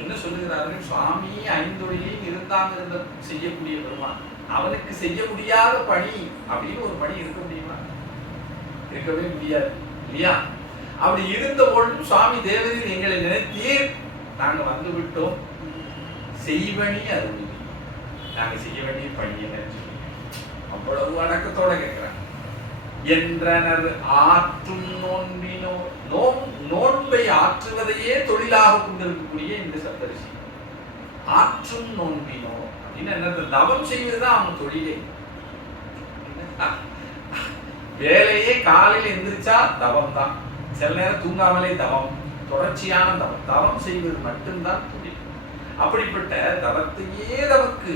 என்ன சொல்லுகிறார்கள்? சுவாமி 5 தொழிலையும் இருந்தாங்க இருந்த செய்யக்கூடிய பெருமான், அவனுக்கு செய்ய முடியாத பணி அப்படின்னு ஒரு பணி இருக்க முடியுமா? இருக்கவே முடியாது இல்லையா? அப்படி இருந்த பொழுதும் சுவாமி தேவதையில் எங்களை நினைத்தீர், நாங்க வந்து விட்டோம். செய்வணி அருள், நாங்க செய்ய வேண்டிய பணி என்ன? அவ்வளவு அடக்கத்தோட கேட்கிறாங்க. என்றனர் ஆற்றும் நோன்பினோ, நோன்பை ஆற்றுவதையே தொழிலாக கொண்டிருக்கக்கூடிய இந்த சப்தரிஷி. ஆற்றும் நோன்பினோ அப்படின்னு என்ன? தவம் செய்வதுதான் அவங்க தொழிலே. வேலையே காலையில் எந்திரிச்சா தவம் தான், சில நேரம் தூங்காமலே தவம், தொடர்ச்சியான தவம், தவம் செய்வது மட்டும்தான் தொழில். அப்படிப்பட்ட தவத்தையே நமக்கு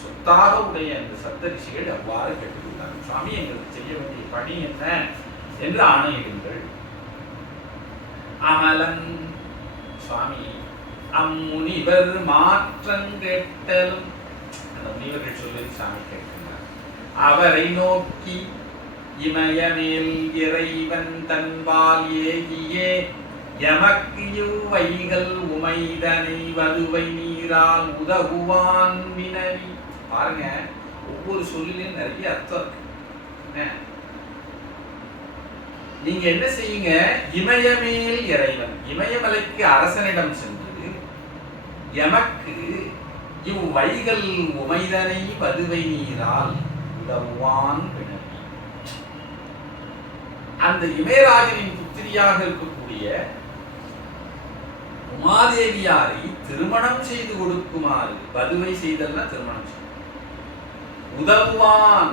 சொத்தாக உடைய அந்த சப்தரிஷிகள் அவ்வாறு கேட்டுக்கொண்டார். சுவாமி எங்களுக்கு செய்ய வேண்டிய பணி என்ன என்று ஆணையிடுங்கள். அமலன் சுவாமி அம்முனிவர் மாற்றங்கெட்டலும், அந்த முனிவர்கள் சொல்லி சாமி கேட்கின்றார். அவரை நோக்கி இமயமேல் இறைவன் தன்பால் ஏகியே எமக்கு இவ்வைகள் உமைதனை வதுவை நீரால் உதகுவான் வினவி. பாருங்க, ஒவ்வொரு சொல்லிலும் நிறைய அர்த்தம் இருக்கு. நீங்க என்ன செய்யுங்க? இமயமேல் இறைவன், இமயமலைக்கு அரசனிடம் சென்று எமக்கு இவ்வைகள் உமைதனை வதுவை நீரால் உதவுவான் வினவி. அந்த இமயராஜனின் புத்திரியாக இருக்கக்கூடிய உமாதேவியாரை திருமணம் செய்து கொடுக்குமாறு, வதுவை செய்தல்னா திருமணம் செய்து உதவுவான்,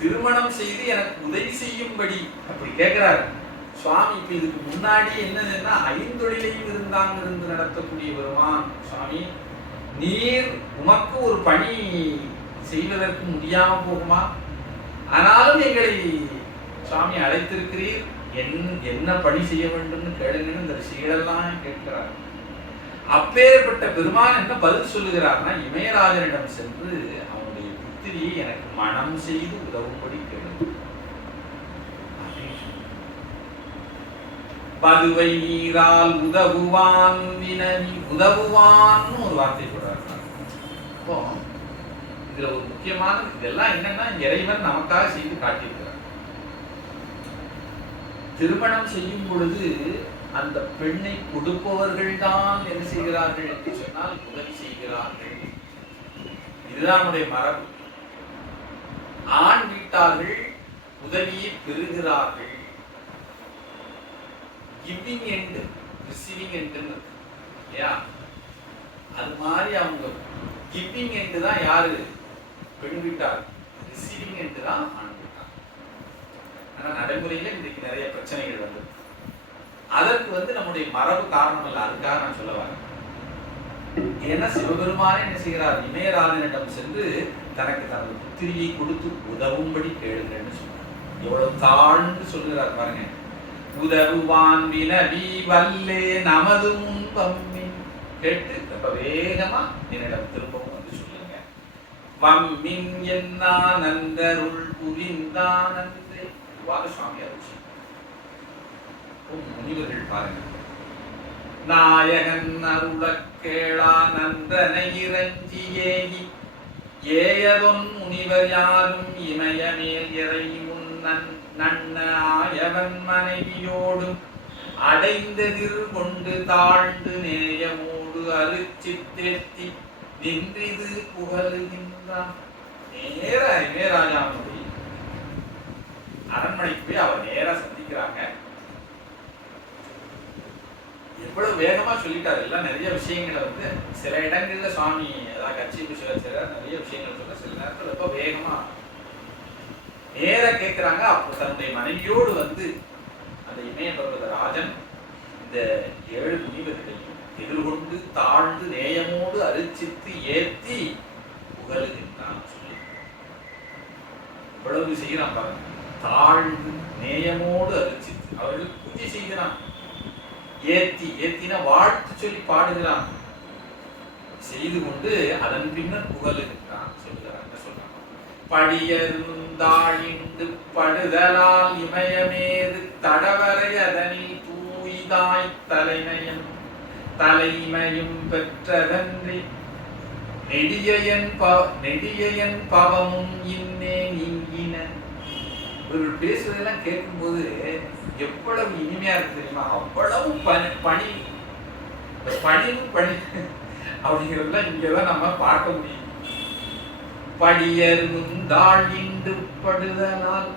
திருமணம் செய்து எனக்கு உதவி செய்யும்படி அப்படி கேட்கிறாரு சுவாமி. இப்ப இதுக்கு முன்னாடி என்னதுன்னா 5 தொழிலையும் இருந்தாங்க இருந்து நடத்தக்கூடிய பெருமான் சுவாமி, நீர் உமக்கு ஒரு பணி செய்வதற்கு முடியாம போகுமா? ஆனாலும் எங்களை சுவாமி அழைத்திருக்கிறீர், என்ன பணி செய்ய வேண்டும் கேளுங்கன்னு இந்த ரிஷிகளெல்லாம் கேட்கிறார். அப்பேற்பட்ட பெருமான் என்ன பதில் சொல்லுகிறார்னா, இமயராஜனிடம் சென்று அவனுடைய புத்திரியை எனக்கு மனம் செய்து உதவும்படி கேளு. பதுவை நீரால் உதவுவான் வினவி, உதவுவான்னு ஒரு வார்த்தை போடுறார். இப்போ இதுல ஒரு முக்கியமான இதெல்லாம் என்னன்னா, இறைவன் நமக்காக செய்து காட்டியிருக்கிறார். திருமணம் செய்யும் பொழுது அந்த பெண்ணை கொடுப்பவர்கள் தான் என்ன செய்கிறார்கள் என்று சொன்னால் உதவி செய்கிறார்கள். இதுதான் நம்முடைய மரபு. ஆண் வீட்டார்கள் உதவியை பெறுகிறார்கள். கிவிங் எண்ட் ரிசீவிங் எண்ட் இல்லையா? அது மாதிரி அவங்க கிவிங் எண்ட் தான் யாரு? பெண் வீட்டார். ரிசீவிங் எண்ட் தான் ஆண். நடைமுறையில இன்றைக்கு நிறைய பிரச்சனைகள் வந்து, அதற்கு நம்முடைய மரபு காரணம் அல்ல. அதுக்காக நான் சொல்ல வரேன். ஏன்னா சிவபெருமானே என்ன செய்கிறார்? இமயராஜனிடம் சென்று தனக்கு தனது புத்திரியை கொடுத்து உதவும்படி கேளுங்கன்னு சொல்றார். எவ்வளவு தாழ்ந்து சொல்லுகிறார் பாருங்க. உதவுவான் வினவி வல்லே நமது முன்பம்மின், கேட்டு ரொம்ப வேகமா என்னிடம் திரும்பவும் வந்து சொல்லுங்க. பம்மின் என்னானந்தருள் புரிந்தானந்தே. சுவாமி அருட்சி முனிவர்கள் பாருங்க. நாயகன் அருளக் கேளானந்தனை இறஞ்சியேகி ஏயதொன் முனிவர் யாரும் இமயமேல் இறை முன்னன் நன்ன ஆயவன் மனைவியோடும் அடைந்ததிர் கொண்டு தாழ்ந்து நேயமோடு அருச்சித்தேத்தி நின்றிது புகழுகின்றான். நேர இமயராஜாவுடைய அரண்மனைக்கு போய் அவர் நேரா சந்திக்கிறாங்க. எவ்வளவு வேகமா சொல்லிட்டாரு. எல்லாம் நிறைய விஷயங்களை வந்து சில இடங்கள்ல சுவாமி ஏதாவது கட்சி விஷயம் நிறைய விஷயங்கள் சொல்ல, சில நேரத்தில் ரொம்ப வேகமா நேர கேட்கிறாங்க. அப்போ தன்னுடைய மனைவியோடு வந்து அந்த இமய பர்வத ராஜன் இந்த 7 முனிவர்களையும் எதிர்கொண்டு தாழ்ந்து நேயமோடு அரிச்சித்து ஏத்தி புகழுகின்றான் சொல்லி இவ்வளவு செய்கிறான் பாருங்க. தாழ்ந்து நேயமோடு அரிச்சித்து அவர்கள் பூஜை செய்கிறான். ஏத்தின வாழ்த்து சொல்லி பாடுகிறான். செய்து கொண்டு அதன் பின்னர் புகழுகின்றான் சொல்கிறான். படியருந்தாழிந்து படுதலால் இமயமேது தடவரை அதனில் தூய்தாய் தலைமையும் பெற்றதன்றி நெடியன் பவமும் இன்னே நீங்கின. இவர்கள் பேசுவதெல்லாம் கேட்கும்போது எவ்வளவு இனிமையா இருக்கு தெரியுமா? அவ்வளவு பணி அப்படிங்கிறதுலாம் இங்கதான் நம்ம பார்க்க முடியும். படியருந்தாழிந்து படுதலால்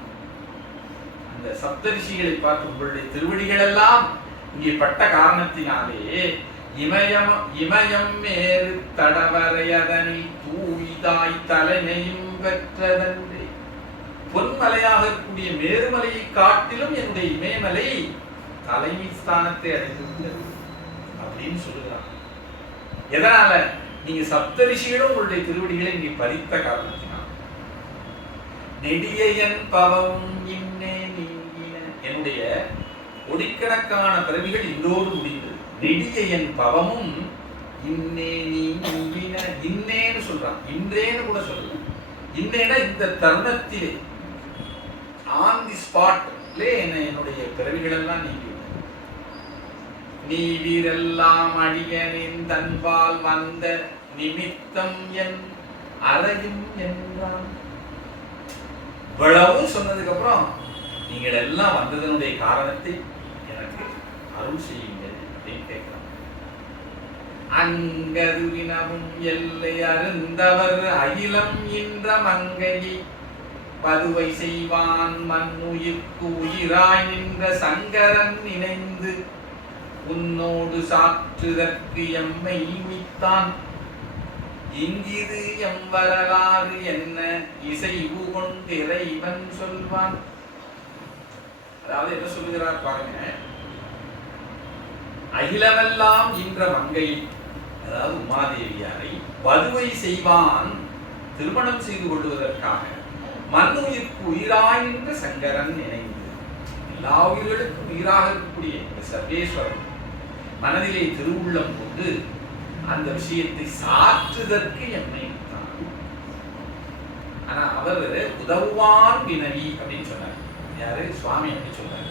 அந்த சப்தரிஷிகளை பார்த்து உங்களுடைய திருவடிகள் எல்லாம் இங்கே பட்ட காரணத்தினாலே இமயம் மேறு தடவரையதனை தூய்தாய் தலைமையும் பெற்றதன்றே. பொன்மலையாக இருக்கக்கூடிய மேருமலையை காட்டிலும் என்னுடைய இமயமலை தலைமை ஸ்தானத்தை அடைந்துள்ளது அப்படின்னு சொல்லுகிறான். எதனால? நீங்க சப்தரிஷிகளும் உங்களுடைய திருவடிகளை இங்கே பதித்த காரணத்தினால். நெடியன் பவம் இன்னே நீங்கின. என்னுடைய ஒடிக்கணக்கான பிறவிகள் இன்றோடு முடிந்தது. நெடியன் பவமும் இன்னே நீங்கின. இன்னேன்னு சொல்றான், இன்றேன்னு கூட சொல்லல. இன்னேனா இந்த தருணத்திலே ஆன் தி ஸ்பாட்லே என்னுடைய பிறவிகள் எல்லாம் நீங்கி நீ வீரெல்லாம் அடியனின் தன்பால் வந்த நிமித்தம் என் அறையும் என்றான். இவ்வளவு சொன்னதுக்கு அப்புறம் நீங்கள் எல்லாம் வந்ததனுடைய காரணத்தை எனக்கு அருள் செய்யுங்கள் அப்படின்னு கேட்கிறான். அங்கருவினவும் எல்லை அருந்தவர் அகிலம் என்ற மங்கையை பதுவை செய்வான் மண்ணுயிர்க்கு உயிராய் நின்ற சங்கரன் நினைந்து உன்னோடு சாற்றுதற்கு எம்மை மித்தான். இங்கிது எம் வரலாறு என்ன இசைவு கொண்டு இறைவன் சொல்வான். அதாவது என்ன சொல்லுகிறார் பாருங்க. அகிலமெல்லாம் என்ற மங்கை, அதாவது உமாதேவியாரை வதுவை செய்வான் திருமணம் செய்து கொள்வதற்காக மண்ணுயிர்க்கு உயிராய் நின்ற சங்கரன் நினைந்து, எல்லா உயிர்களுக்கும் உயிராக இருக்கக்கூடிய இந்த சர்வேஸ்வரன் மனதிலே திருவுள்ளம் கொண்டு அந்த விஷயத்தை சாற்றுதற்கு எம்மை விட்டான். ஆனா அவர் உதவுவான் வினவி அப்படின்னு சொன்னார். யாரு? சுவாமி அப்படி சொன்னார்.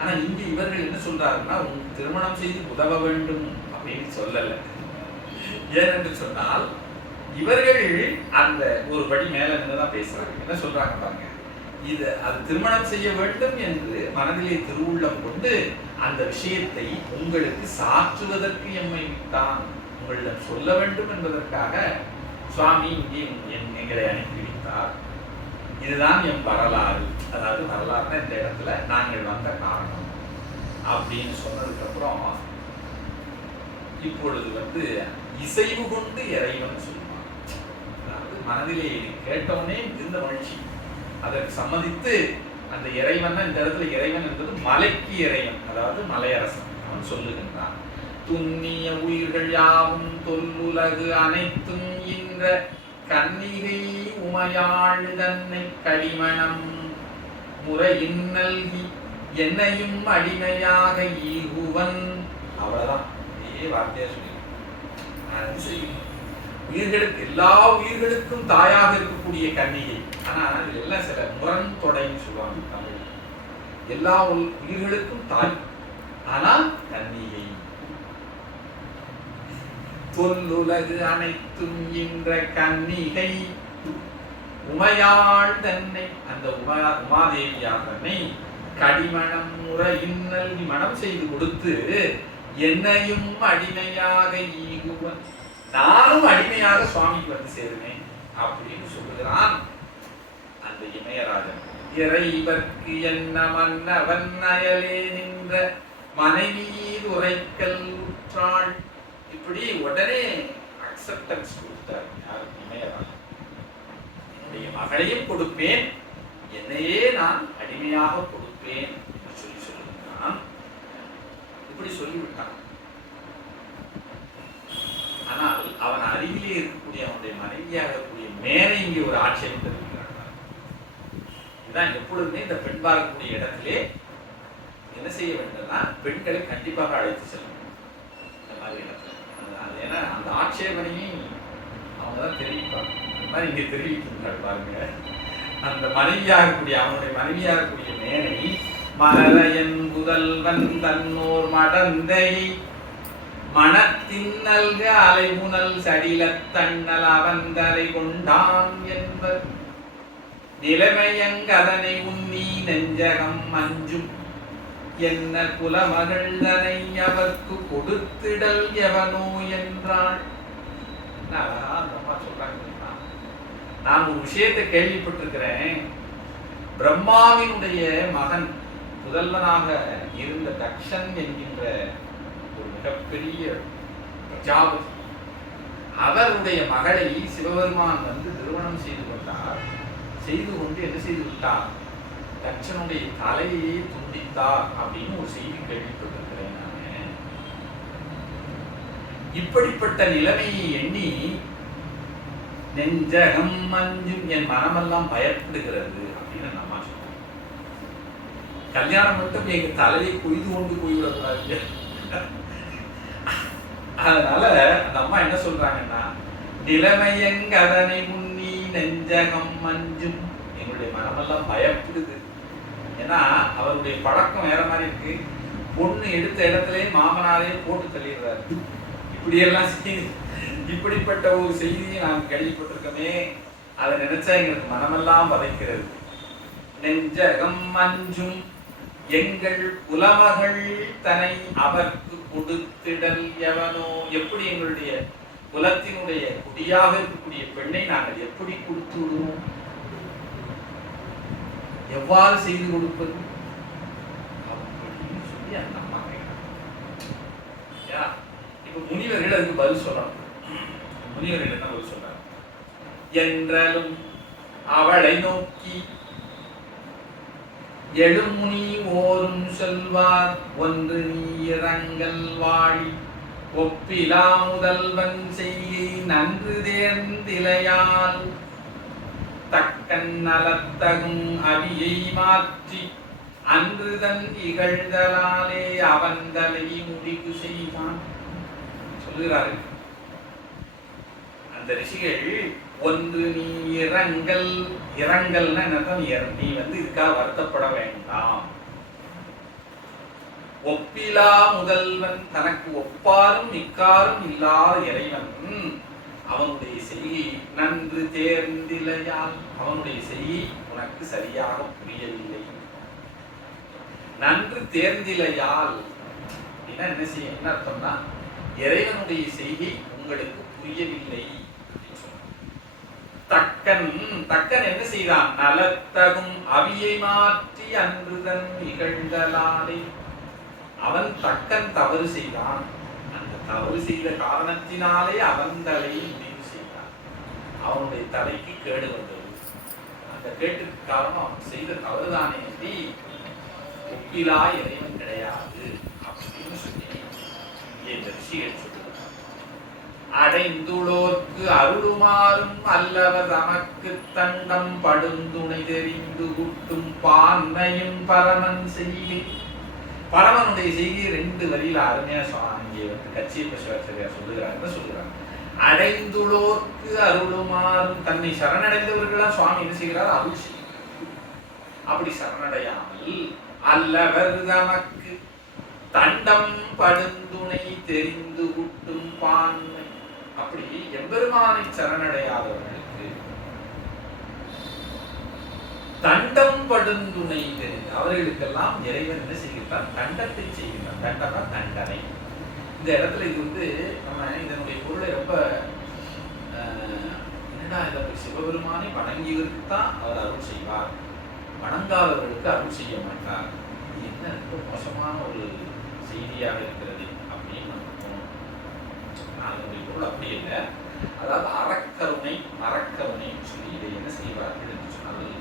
ஆனா இங்க இவர்கள் என்ன சொல்றாருன்னா, திருமணம் செய்து உதவ வேண்டும் அப்படின்னு சொல்லல. ஏனென்று சொன்னால் இவர்கள் அந்த ஒரு படி மேல இருந்துதான் பேசுறாங்க. என்ன சொல்றாங்க பாருங்க. அது திருமணம் செய்ய வேண்டும் என்று மனதிலே திருவுள்ளம் கொண்டு அந்த விஷயத்தை உங்களுக்கு சாற்றுவதற்கு எம்மை விட்டான், உங்களிடம் சொல்ல வேண்டும் என்பதற்காக சுவாமி இங்கே எங்களை அனுப்பி வைத்தார். இதுதான் என் வரலாறு. அதாவது வரலாறுனா இந்த இடத்துல நாங்கள் வந்த காரணம் அப்படின்னு சொன்னதுக்கு அப்புறம் இப்பொழுது இசைவு கொண்டு இறைவன் சொல்லுவான். அதாவது மனதிலே கேட்டவனே இருந்த மகிழ்ச்சி அதற்கு சம்மதித்து அந்த இறைவன், இந்த இடத்துல இறைவன் என்பது மலைக்கு இறைவன், அதாவது மலையரசன். அவன் சொல்லுகின்றான், துண்ணிய உயிர்கள் யாவும் தொல்லுலகு அனைத்தும் என்ற கன்னிகை உமையாள் தன்னை களிமணம் முறையின் நல்கி என்னையும் அடிமையாக ஈகுவன். அவ்வளவுதான், இதே வார்த்தையா சொல்லி உயிர்களுக்கு எல்லா உயிர்களுக்கும் தாயாக இருக்கக்கூடிய கன்னிகை. ஆனா இது எல்லாம் சில முரண் தொடைன்னு சொல்லுவாங்க தமிழ். எல்லா உயிர்களுக்கும் தாய், ஆனால் கன்னிகை. தொல்லுலகு அனைத்தும் என்ற கன்னிகை உமையாள் தன்னை, அந்த உமாதேவியார் தன்னை கடிமணம் முறையின் நல்கி மனம் செய்து கொடுத்து என்னையும் அடிமையாக ஈகுவன், நானும் அடிமையாக சுவாமிக்கு வந்து சேருவேன் அப்படின்னு சொல்லுகிறான் அந்த இமயராஜன். இறைவர்க்கு என்ன மன்னவன் அயலே நின்ற மனைவியீர் உரைக்கல் உற்றாள். இப்படி உடனே அக்செப்டன்ஸ் கொடுத்தார் யார்? இமயராஜன். என்னுடைய மகளையும் கொடுப்பேன், என்னையே நான் அடிமையாக கொடுப்பேன் என்று சொல்லுகிறான். இப்படி சொல்லிவிட்டான். ஆனால் அவன் அருகிலே இருக்கக்கூடிய அவனுடைய மனைவியாக இருக்கக்கூடிய மேலே இங்கே ஒரு ஆட்சேபம் தெரிவிக்கிறான். இதுதான் எப்பொழுதுமே இந்த பெண் பார்க்கக்கூடிய இடத்திலே என்ன செய்ய வேண்டும்னா பெண்களை கண்டிப்பாக அழைத்து செல்லணும் இந்த மாதிரி இடத்துல. ஏன்னா அந்த ஆட்சேபனையும் அவங்க தான் தெரிவிப்பாங்க. அந்த மாதிரி இங்கே தெரிவிக்கிறார் பாருங்க. அந்த மனைவியாகக்கூடிய அவனுடைய மனைவியாகக்கூடிய மேனை மலரையன் புதல்வன் தன்னோர் மடந்தை மனத்தின் நல்க அலைமுனல் சடில தன்னல் அவந்தரை கொண்டான் என்பர் நிலைமையங்கதனை உன்னி நெஞ்சகம் அஞ்சும் என்ன குலமகள்தனை அவர்க்கு கொடுத்திடல் எவனோ என்றாள். சொல்றாங்க, நான் ஒரு விஷயத்தை கேள்விப்பட்டிருக்கிறேன். பிரம்மாவினுடைய மகன் முதல்வனாக இருந்த தக்ஷன் என்கின்ற ஒரு மிகப்பெரிய பிரஜாபதி, அவருடைய மகளை சிவபெருமான் வந்து திருமணம் செய்து கொண்டார். செய்து கொண்டு என்ன செய்து விட்டார்? தட்சனுடைய தலையை துண்டித்தார் அப்படின்னு ஒரு செய்தி கேள்விப்பட்டிருக்கிறேன். நான் இப்படிப்பட்ட நிலைமையை எண்ணி நெஞ்சகம் மஞ்சும், என் மனமெல்லாம் பயப்படுகிறது அப்படின்னு நம்ம சொல்றோம். கல்யாணம் மட்டும் எங்க தலையை கொய்து கொண்டு போய்விடக்கூடாது. அதனால அந்த அம்மா என்ன சொல்றாங்கன்னா, நிலைமையங்கதனை முன்னி நெஞ்சகம் மஞ்சும், எங்களுடைய மனமெல்லாம் பயப்படுது. ஏன்னா அவருடைய பழக்கம் வேற மாதிரி இருக்கு. பொண்ணு எடுத்த இடத்துல மாமனாரே போட்டு தள்ளிடுறாரு. இப்படியெல்லாம் செய்தி, இப்படிப்பட்ட ஒரு செய்தியை நாம் கேள்விப்பட்டிருக்கோமே, அதை நினைச்சா எங்களுக்கு மனமெல்லாம் வதைக்கிறது. நெஞ்சகம் மஞ்சும் எங்கள் குலமகள் தன்னை அவர்க்கு கொடுத்திடல் எவனோ, எப்படி எங்களுடைய குலத்தினுடைய குடியாக இருக்கக்கூடிய பெண்ணை நாங்கள் எப்படி கொடுத்து விடுவோம்? எவ்வாறு செய்து கொடுப்பது அப்படின்னு சொல்லி அந்த அம்மா கேட்கிறார். இப்ப முனிவர்கள் அதுக்கு பதில் சொல்லணும். முனிவர்கள் என்ன பதில் சொல்றாங்க? என்றாலும் அவளை நோக்கி எழுமுனி ஓரும் சொல்வார் ஒன்று நீ இறங்கல் வாழி ஒப்பிலா முதல்வன் செய்கை நன்று தேர்ந்திலையால் தக்கன் நலத்தகும் அவியை மாற்றி அன்றுதன் இகழ்தலாலே அவன் தலை முடிவு செய்தான் சொல்லுகிறார்கள். அந்த ரிஷிகள் ஒன்று நீ இறங்கல், இறங்கல்னா என்ன? நீ வந்து இதுக்காக வருத்தப்பட வேண்டாம். ஒப்பிலா முதல்வன், தனக்கு ஒப்பாரும் மிக்காரும் இல்லாத இறைவன், அவனுடைய செய்கை நன்று தேர்ந்திலையால், அவனுடைய செய்கை உனக்கு சரியாக புரியவில்லை. நன்று தேர்ந்திலையால் அப்படின்னா என்ன செய்ய, என்ன அர்த்தம்னா இறைவனுடைய செய்கை உங்களுக்கு புரியவில்லை. தக்கன், தக்கன் என்ன செய்தான்? நலத்தகும் அவியை மாற்றி அன்றுதன் நிகழ்ந்தலாலே, அவன் தக்கன் தவறு செய்தான். அந்த தவறு செய்த காரணத்தினாலே அவன் தலையை முடிவு செய்தான். அவனுடைய தலைக்கு கேடு வந்தது. அந்த கேட்டுக்கு காரணம் அவன் செய்த தவறுதானே, ஒப்பிலா இறைவன் கிடையாது அப்படின்னு சொல்லி இந்த ரிஷிகள் சொல்லுகிறார். அடைந்துளோர்க்கு அருளுமாறும் அல்லவர் தமக்கு தண்டம் படுந்துணை தெரிந்து கூட்டும் பான்மையும் பரமன் செய்கை. பரமனுடைய செய்கை ரெண்டு வரியில அருமையா இங்கே வந்து கச்சியப்ப சிவாச்சாரியார் சொல்லுகிறார். என்ன சொல்லுகிறாங்க? அடைந்துளோர்க்கு அருளுமாறும். தன்னை சரணடைந்தவர்களாம் சுவாமி என்ன செய்கிறார்? அருள் செய்கிறார். அப்படி சரணடையாமல் அல்லவர் தமக்கு தண்டம் படுந்துணை தெரிந்து குட்டும் பான்மை. அப்படி எம்பெருமானை சரணடையாதவர்களுக்கு தண்டம் படுந்துணை தெரிந்து அவர்களுக்கெல்லாம் இறைவன் என்ன செய்கிறார்? தண்டத்தை செய்கிறார். தண்டனா தண்டனை. இந்த இடத்துல இது நம்ம இதனுடைய பொருளை ரொம்ப என்னடா இதை சிவபெருமானை வணங்கியவருக்கு தான் அவர் அருள் செய்வார், வணங்காதவர்களுக்கு அருள் செய்ய மாட்டார். இது என்ன ரொம்ப மோசமான ஒரு செய்தியாக இருக்கிறது அப்படின்னு நம்ம தோணும். அதனுடைய பொருள் அப்படி இல்லை. அதாவது அறக்கருணை மரக்கருணை சொல்லி இதை என்ன செய்வார்கள் என்று சொன்னால்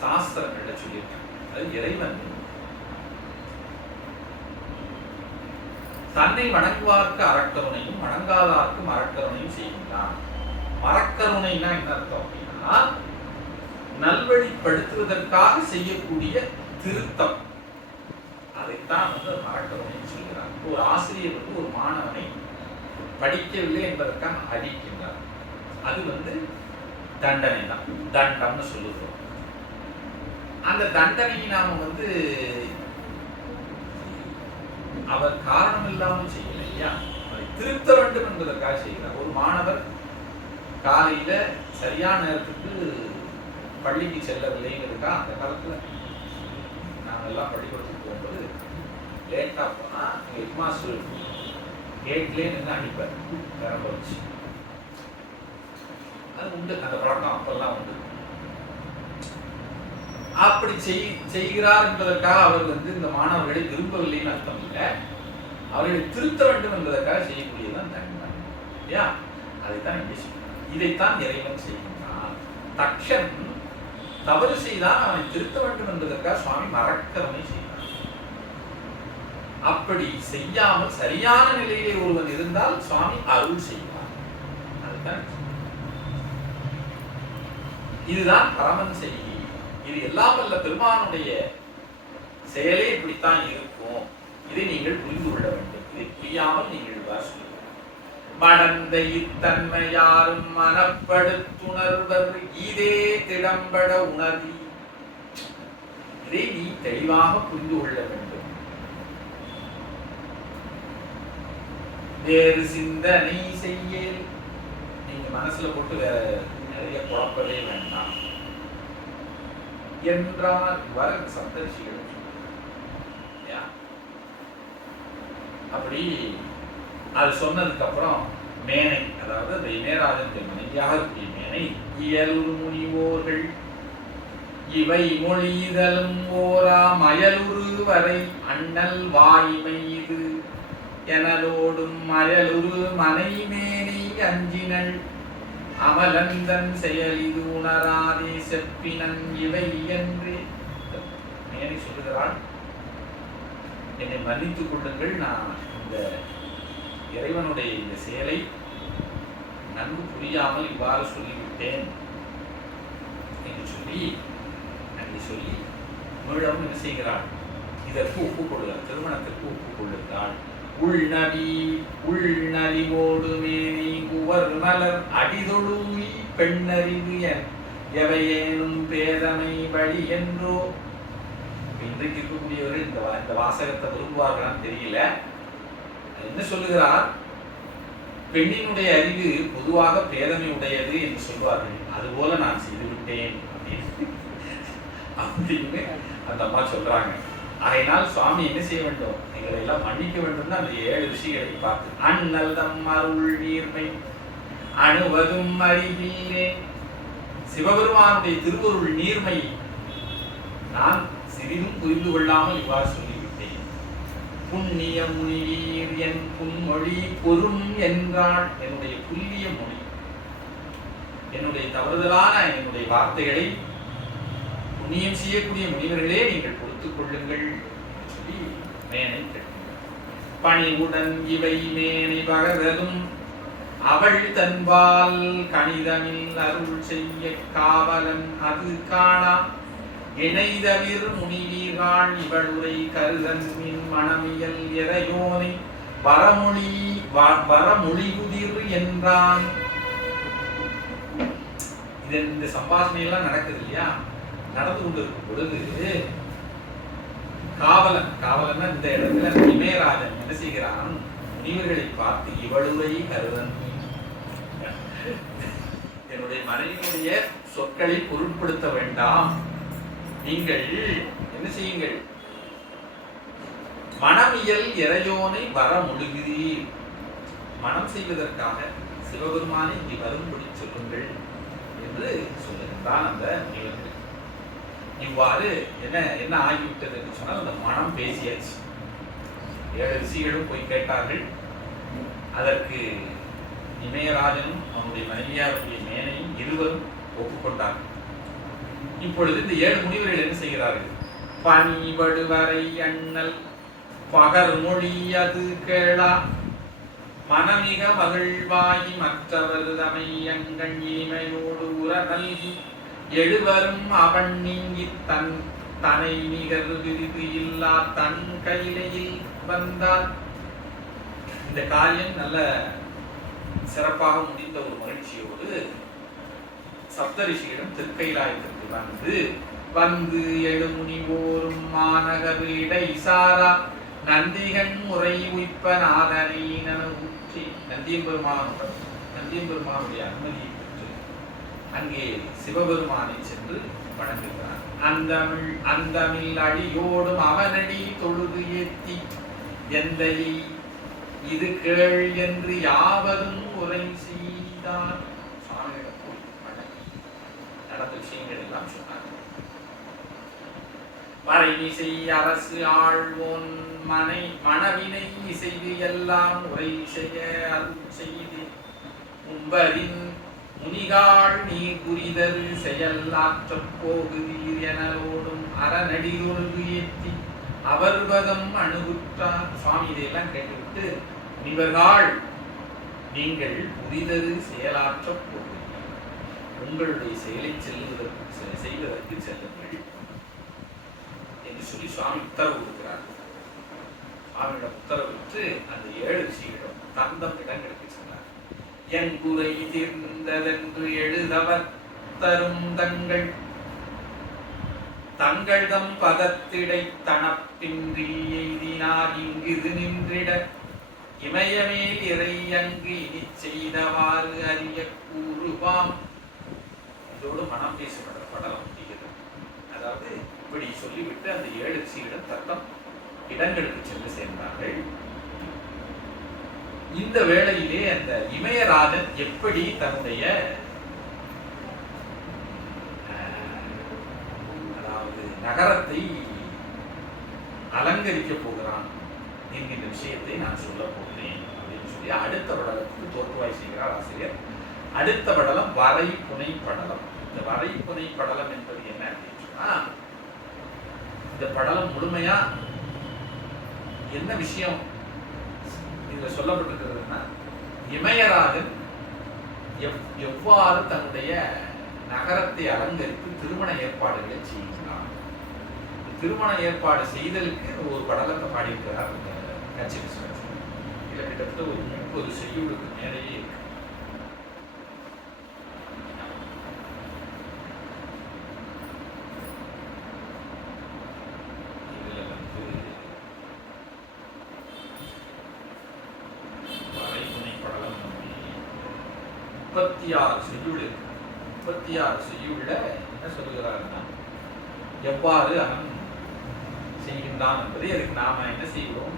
சாஸ்திரங்கள்ல சொல்லியிருக்காங்க. அது இறைவன் தன்னை வணங்குவார்க்கு அறக்கருணையும் வணங்காதார்க்கு மரக்கருணையும் செய்கின்றான். மரக்கருணைனா என்ன அர்த்தம் அப்படின்னா நல்வழிப்படுத்துவதற்காக செய்யக்கூடிய திருத்தம். அதைத்தான் மரக்கருணை சொல்கிறார். ஒரு ஆசிரியர் ஒரு மாணவனை படிக்கவில்லை என்பதற்காக அடிக்கின்றார். அது தண்டனை தான். தண்டம்னு சொல்லுகிறோம். அந்த தண்டனையை நாம அவர் காரணம் இல்லாமல் செய்யல இல்லையா? அதை திருத்த வேண்டும் என்பதற்காக செய்கிறார். ஒரு மாணவர் காலையில சரியான நேரத்துக்கு பள்ளிக்கு செல்லவில்லைங்கிறதுக்கா அந்த காலத்துல நாங்கெல்லாம் பள்ளிக்கூடத்துக்கு போகும்போது லேட்டா போனா ஹெட் மாஸ்டர் கேட்லேயே நின்று அடிப்பார் நிரம்ப வச்சு. அது உண்டு, அந்த பழக்கம் அப்பெல்லாம் உண்டு. அப்படி செய்கிறார் என்பதற்காக அவர் இந்த மாணவர்களை விரும்பவில்லைன்னு அர்த்தம் இல்லை. அவர்களை திருத்த வேண்டும் என்பதற்காக செய்யக்கூடியதுதான் தண்டனை இல்லையா? அதைத்தான் இங்கே சொல்றார். இதைத்தான் இறைவன் செய்கின்றான். தக்ஷன் தவறு செய்தால் அவனை திருத்த வேண்டும் என்பதற்காக சுவாமி மரக்கருணை செய்தார். அப்படி செய்யாமல் சரியான நிலையிலே ஒருவன் இருந்தால் சுவாமி அருள் செய்வார். அதுதான் இதுதான் பரமன் செய்கி. இது எல்லாம் வல்ல பெருமானுடைய செயலே இப்படித்தான் இருக்கும். இதை நீங்கள் புரிந்து கொள்ள வேண்டும். இதை புரியாமல் நீங்கள் மடந்த இத்தன்மையாரும் மனப்படுத்துணர்வர் இதே திடம்பட உணர்வி. இதை நீ தெளிவாக புரிந்து கொள்ள வேண்டும். வேறு சிந்தனை செய்ய நீங்க மனசுல போட்டு வேற நிறைய குழப்பவே வேண்டாம் என்றார் வர சப்தரிஷிகள். அப்படி அது சொன்னதுக்கு அப்புறம் மேனை, அதாவது இமயராஜனுடைய மனைவியாக இருக்கக்கூடிய மேனை, இயலுறு முனிவோர்கள் இவை மொழிதலும் ஓரா மயலுரு வரை அண்ணல் வாய்மை இது எனலோடும் மயலுரு மனைமேனி அஞ்சினள் அமலந்தன் செயல் இது உணராதே செப்பினன் இவை என்று மேனை சொல்லுகிறாள். என்னை மன்னித்துக் கொள்ளுங்கள், நான் இந்த இறைவனுடைய இந்த செயலை நன்கு புரியாமல் இவ்வாறு சொல்லிவிட்டேன் என்று சொல்லி மீளவும் என்ன செய்கிறாள்? இதற்கு ஒப்புக்கொள்கிறாள், திருமணத்திற்கு ஒப்புக்கொள்ளுகிறாள். உள்நலிவோடு மேனி உவர் மலர் அடிதொழுவி பெண்ணறிவு எவையேனும் பேதமை வழி என்றோ. இன்றைக்கு இருக்கக்கூடியவர்கள் இந்த வாசகத்தை விரும்புவார்களான்னு தெரியல. என்ன சொல்லுகிறார்? பெண்ணினுடைய அறிவு பொதுவாக பேதமை உடையது என்று சொல்வார்கள். அதுபோல நான் செய்துவிட்டேன் அப்படின்னு அந்த அம்மா சொல்றாங்க. அதனால் சுவாமி என்ன செய்ய வேண்டும்? எங்களை எல்லாம் மன்னிக்க வேண்டும். அந்த 7 ரிஷிகளை பார்த்து அண்ணல் தம் அருள் நீர்மை அணுவதும் அறிவில்லே. சிவபெருமானுடைய திருவருள் நீர்மை நான் சிறிதும் புரிந்து கொள்ளாமல் இவ்வாறு சொல்லிவிட்டேன். புண்ணிய முனிவீர் என் புன்மொழி பொறும் என்றால் என்னுடைய புல்லிய மொழி, என்னுடைய தவறுதலான என்னுடைய வார்த்தைகளை புண்ணியம் செய்யக்கூடிய முனிவர்களே நீங்கள் பொறுத்துக் கொள்ளுங்கள் சொல்லி மேனை கேட்கிறார். பணிவுடன் இவை மேனை பகரதும் அவள் தன்பால் கணிதமில் அருள் செய்ய காவலன் அது காணா இணைதவிர் முனிவீர்கள் இவளுரை கருதன்மின் மணமியல் எதையோனை பரமொழி வரமொழிகுதிர் என்றான். இந்த சம்பாஷணை எல்லாம் நடக்குது இல்லையா? நடந்து கொண்டு இருக்கும் பொழுது காவலன்னா இந்த இடத்துல இமயராஜன் என்ன செய்கிறான்? முனிவர்களை பார்த்து இவளுவை கருதன், என்னுடைய மனைவியுடைய சொற்களை பொருட்படுத்த வேண்டாம், நீங்கள் என்ன செய்யுங்கள், மனமியல் இறையோனை வர முழுகிறீர், மனம் செய்வதற்காக சிவபெருமானை இங்கே வரும்படி சொல்லுங்கள் என்று சொல்லுகின்றான் அந்த முனிவர்கள். இவ்வாறு என்ன ஆகிவிட்டது என்று சொன்னால், அந்த மனம் பேசியாச்சு. 7 ரிஷிகளும் போய் கேட்டார்கள். அதற்கு இமயராஜனும் அவனுடைய மனைவியாருடைய மேனையும் இருவரும் ஒப்புக்கொண்டார்கள். இப்பொழுது இந்த 7 முனிவர்கள் என்ன செய்கிறார்கள்? பணிபடுவரை அண்ணல் பகர் மொழி அது கேளா, மனமிக மகிழ்வாயி மற்றவர் தமை அங்கண் இனிமையோடு உற நல்கி எழுவரும் அவன் நீங்கி தனை நிகர் விரிவு இல்லா தன் கையிலையில் வந்தார். இந்த காரியம் நல்ல சிறப்பாக முடிந்த ஒரு மகிழ்ச்சியோடு சப்தரிஷியிடம் திருக்கைலாயத்திற்கு வந்து எழுமுனிவோரும் மாநகர் இடை சாரா நந்திகன் முறை உய்ப்ப நாதனை நனவுற்றி, நந்தியம்பெருமானுடைய அனுமதியை பெற்று அங்கே சிவபெருமானை சென்று வணங்குகிறார். அந்தமில் அடியோடும் அவனடி தொழுது ஏத்தி எந்தையை இது கேள் என்று யாவதும் உரை செய்தார். சுவாமியிடம் போய் வணங்கி நடந்த விஷயங்கள் எல்லாம் சொன்னார். மறைமிசை அரசு ஆழ்வோன் மனவினை செய்து எல்லாம் உரை செய்ய அருள் செய்து உம்பரின் முனிகாள் நீ புரிதரு செயல் ஆற்றப் போகுதீர் எனலோடும் அறநடி தொழுது ஏத்தி அவர்வதம் அணுகுற்றார். சுவாமி இதையெல்லாம் கேட்டுவிட்டு, முனிவர்கள் நீங்கள் புரிதரு செயலாற்றப் போகுதீர், உங்களுடைய செயலை செய்வதற்கு செல்லுங்கள் என்று சொல்லி சுவாமி உத்தரவு கொடுக்கிறார். சுவாமியிடம் உத்தரவிட்டு அந்த 7 ரிஷிகளிடம் தந்தம் இடங்களுக்கு சென்றார். என் குறை தீர்ந்ததென்று எழுதவர் தரும் தங்கள்தம் பதத்திடை தனப்பின்றி எய்தினார் இங்கிது நின்றிட இமயமேல் இறை அங்கு இனி செய்தவாறு அறிய கூறுவாம். இதோடு மனம் பேசப்பட படலம் முடிகிறது. அதாவது இப்படி சொல்லிவிட்டு அந்த 7 ரிஷிகளிடம் தத்தம் இடங்களுக்கு சென்று சேர்ந்தார்கள். இந்த வேளையிலே அந்த இமயராஜன் எப்படி தன்னுடைய நகரத்தை அலங்கரிக்க போகிறான் என்கின்ற விஷயத்தை நான் சொல்ல போகிறேன் அப்படின்னு சொல்லி அடுத்த படலத்துக்கு தோற்றுவாய் செய்கிறார் ஆசிரியர். அடுத்த படலம் வரை புனை படலம். இந்த வரை புனை படலம் என்பது என்ன அப்படின்னு சொன்னா, இந்த படலம் முழுமையா என்ன விஷயம் இதுல சொல்லப்பட்டிருக்கிறதுனா, இமயராஜன் எவ்வாறு தன்னுடைய நகரத்தை அலங்கரித்து திருமண ஏற்பாடுகளை செய்கிறார். திருமண ஏற்பாடு செய்தலுக்கு ஒரு படலத்தை பாடியிருக்கிறார் கட்சி. இதுல கிட்டத்தட்ட ஒரு 30 செய்யுளுக்கு மேலேயே இருக்கு. இதுல 36 செய்யுள் இருக்கு. 36 செய்யுள்ல என்ன சொல்லுகிறாருன்னா, எவ்வாறு அவன் செய்கின்றான் என்பதை அதுக்கு நாம என்ன செய்கிறோம்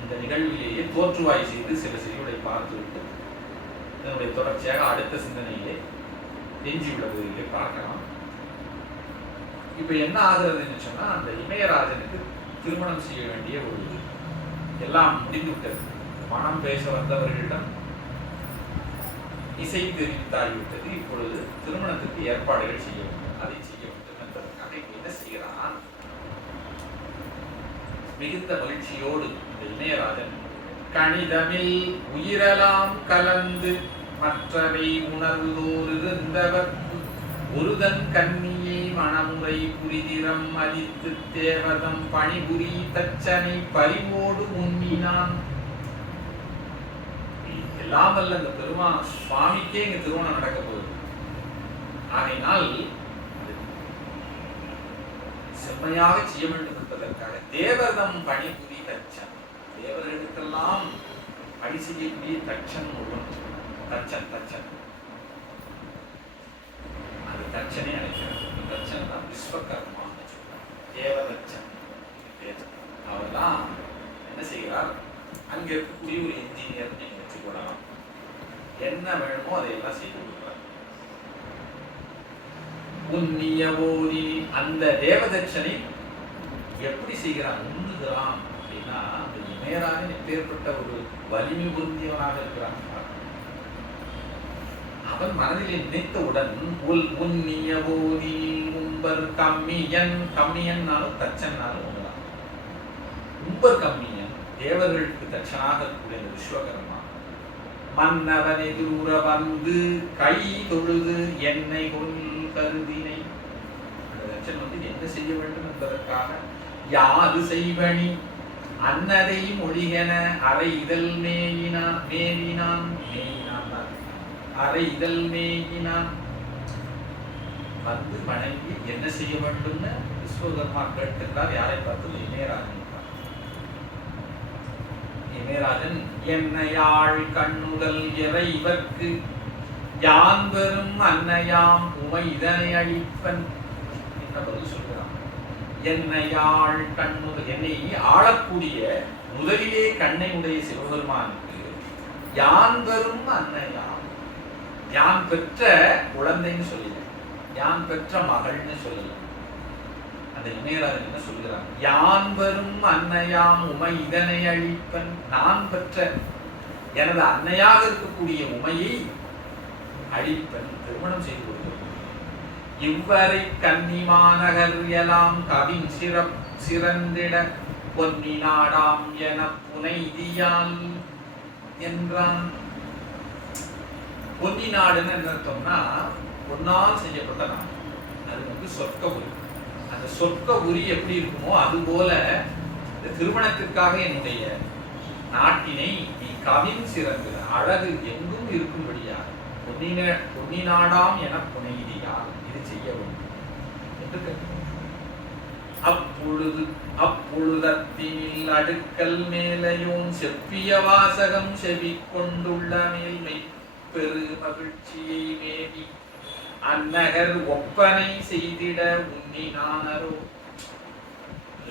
இந்த நிகழ்விலேயே தோற்றுவாய் செய்து சில செய்யுளை பார்த்துவிட்டு இதனுடைய தொடர்ச்சியாக அடுத்த சிந்தனையிலே எஞ்சியுள்ள பகுதியிலே பார்க்கலாம். இப்ப என்ன ஆகுறதுன்னு சொன்னா, அந்த இமயராஜனுக்கு திருமணம் செய்ய வேண்டிய ஒரு எல்லாம் முடிந்து விட்டது. மனம் பேச வந்தவர்களிடம் இசை தெரிவித்தாகிவிட்டது. இப்பொழுது திருமணத்திற்கு ஏற்பாடுகள் செய்ய வேண்டும். அதை செய்ய வேண்டும் என்பதற்காக என்ன செய்கிறான், மிகுந்த மகிழ்ச்சியோடு இந்த இமயராஜன் கணிதமில் உயிரெல்லாம் கலந்து மற்றவை உணர்வுதோர் இருந்தவர் ஒருதன் கண்ணியை மணமுறை புரிதிரம் மதித்து தேவதம் பணிபுரி தச்சனை பரிவோடு உண்ணினான். எல்லாம் வல்ல அந்த பெருமான் சுவாமிக்கே இங்க திருமணம் நடக்க போகுது. ஆகையினால் செம்மையாக செய்ய வேண்டும் என்பதற்காக தேவதம் பணிபுரி தச்சன், தேவர்களுக்கெல்லாம் பணி செய்யக்கூடிய தச்சன் ஒருவன். தச்சன் தச்சன் அது தச்சனே அழைக்கிறார். தச்சன் தான் விஸ்வகர்மா தேவதச்சன். அவர் தான் என்ன செய்கிறார், அங்க இருக்கக்கூடிய ஒரு இன்ஜினியர் நீங்க வச்சுக்கொள்ளலாம், என்ன வேணுமோ அதையெல்லாம் செய்து கொடுக்கிறார். உன்னியவோதி அந்த தேவதட்சனை எப்படி செய்கிறான், உண்ணுகிறான் அப்படின்னா அந்த இமயராஜன் எப்பேற்பட்ட ஒரு வலிமை பொருந்தியவனாக இருக்கிறான். அவன் மனதிலே நினைத்தவுடன் உன்னியவோதி உம்பர் கம்மியன், கம்மியன்னாலும் தச்சன்னாலும் ஒன்றுதான். உம்பர் கம்மியன் தேவர்களுக்கு தச்சனாக இருக்கக்கூடிய விஸ்வகர்மா மன்னவனை தூர வந்து கை தொழுது என்னை கொல் கருதினை. அந்த தச்சன் வந்து என்ன செய்ய வேண்டும் என்பதற்காக யாது செய்வனி அன்னதை மொழிகென அரை இதழ் மேயினான் மேவினான் அரை இதழ் மேயினான் வந்து வணங்கி என்ன செய்ய வேண்டும்னு விஸ்வகர்மா கேட்கின்றார். யாரை பார்த்து? இமயராஜன். இமயராஜன் என்னையாள் கண்ணுதல் இறைவர்க்கு யான் பெரும் அன்னையாம் உமை இதனை அழிப்பன் என்ன பதில் சொல்கிறான். என்னையாள் கண்ணுதல், என்னை ஆளக்கூடிய முதலிலே கண்ணை உடைய சிவபெருமானுக்கு யான் பெரும் அன்னையாம், யான் பெற்ற குழந்தைன்னு சொல்லல, யான் பெற்ற மகள்னு சொல்லல. அந்த இமயராஜன் என்ன சொல்கிறான், யான் பெரும் அன்னையாம் உமை இதனை அழிப்பன், நான் பெற்ற எனது அன்னையாக இருக்கக்கூடிய உமையை அழிப்பன், திருமணம் செய்து கொடுக்க. இவ்வரை கன்னிமாநகர் எல்லாம் கவின் சிறந்திட பொன்னி நாடாம் என புனைதியால் என்றான். பொன்னி நாடுன்னு என்ன அர்த்தம்னா பொன்னால் செய்யப்பட்ட நாடு. அது வந்து சொர்க்க உரி. அந்த சொர்க்க உரி எப்படி இருக்குமோ அது போல இந்த திருமணத்திற்காக என்னுடைய நாட்டினை நீ கவின் சிறந்திட, அழகு எங்கும் இருக்கும்படியாக பொன்னி நாடாம் என புனைதியால் இது செய்ய வேண்டும் என்று அப்பொழுது அப்பொழுதத்தினில் அடுக்கல் மேலையோன் செப்பிய வாசகம் செவி கொண்டுள்ள மேல்மை பெரு மகிழ்ச்சியை மேவி அந்நகர் ஒப்பனை செய்திட உன்னினானரோ.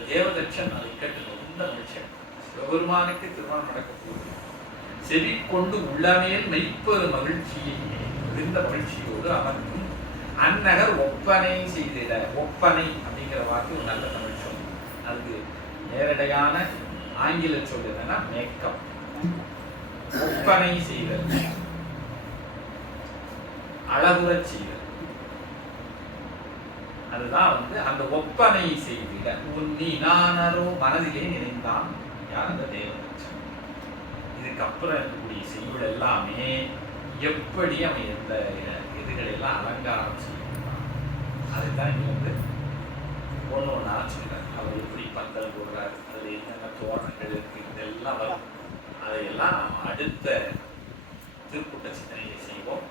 தேவதட்சன் அதை கேட்டு ரொம்ப மகிழ்ச்சியா, சிவபெருமானுக்கு திருமணம் நடக்க போகுது, செவி கொண்டு உள்ளமேல் மெய்ப்பெரு மகிழ்ச்சியை மிகுந்த மகிழ்ச்சியோடு அமர்ந்தும் அந்நகர் ஒப்பனை செய்திட. ஒப்பனை அப்படிங்கிற வாக்கு ஒரு நல்ல தமிழ் சொல். அதுக்கு நேரடியான ஆங்கில சொல் என்னன்னா மேக்கப். ஒப்பனை செய்தல், அழகுறச் செய்தல், அதுதான் வந்து அந்த ஒப்பனை செய்திட. உன்னி நானரோ மனதிலே நினைந்தான் யார், அந்த தேவதட்சன். இதுக்கப்புறம் இருக்கக்கூடிய செய்யுள் எல்லாமே எப்படி அவன் எந்த இதுகளெல்லாம் அலங்காரம் செய்யலாம் அதுதான் இங்க வந்து ஒன்று ஒன்றா சொல்றாரு. அவர் எப்படி பந்தல் போடுறாரு, அதில் என்னென்ன தோரணங்கள் இருக்கு, இதெல்லாம் வரும். அதையெல்லாம் நாம் அடுத்த திருக்கூட்ட சிந்தனையை செய்வோம்.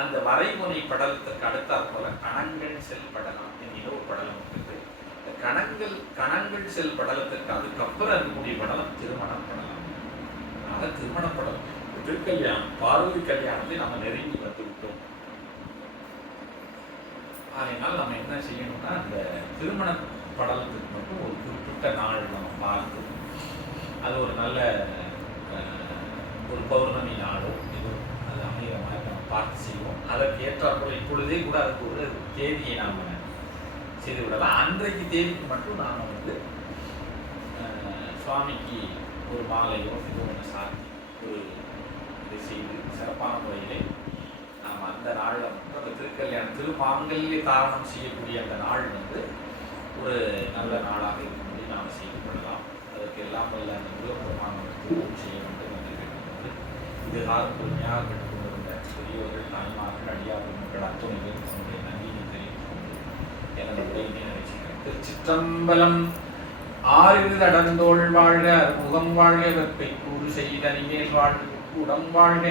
அந்த வரைமுறை படலத்துக்கு அடுத்தாற் போல கணங்கள் செல் படலம் என்கிற ஒரு படலம் இருக்குது. இந்த கணங்கள் செல் படலத்திற்கு அதுக்கப்புறம் இருக்கக்கூடிய படலம் திருமணம் படலம். ஆக திருமண படலம் திருக்கல்யாணம் பார்வதி கல்யாணத்தை நம்ம நெருங்கி வந்து விட்டோம். அதனால் நம்ம என்ன செய்யணும்னா அந்த திருமண படலத்துக்கு மட்டும் ஒரு குறிப்பிட்ட நாள் நம்ம பார்த்து அது ஒரு நல்ல ஒரு பௌர்ணமி நாளோ இது அது அமைகிற மாதிரி நம்ம பார்த்து செய்வோம். அதற்கு ஏற்றாற்போல் இப்பொழுதே கூட அதுக்கு ஒரு தேதியை நாம் செய்து விடலாம். அன்றைக்கு தேதிக்கு மட்டும் நாம் வந்து சுவாமிக்கு ஒரு மாலையோ இது ஒன்று சாத்தி ஒரு இதை செய்து சிறப்பான முறையிலே நாம் அந்த நாளில் மட்டும் அந்த திருக்கல்யாணம் திருமாங்கல்ய தாரணம் செய்யக்கூடிய அந்த நாள் வந்து ஒரு நல்ல நாளாக இருக்கும்படி நாம் செய்து கொள்ளலாம். அதற்கு எல்லாம் வல்ல அந்த முருகப்பெருமானுக்கு செய்ய வேண்டும் என்று கேட்கும்போது இது காலம் பொறுமையாக கேட்டுக்கொண்டிருந்த பெரியோர்கள் தாய்மார்கள் அடியார்கள் மக்கள் அத்துணை பேருக்கு நன்றியை தெரிவித்துக் கொண்டு எனது உரையினை நினைச்சுக்கிறேன். திருச்சிற்றம்பலம். ஆறிரு தடந்தோள் வாழ்க முகம் வாழ்க வெப்பை கூறு செய்த நிகழ் வாழ்க கூடம் வாழ்க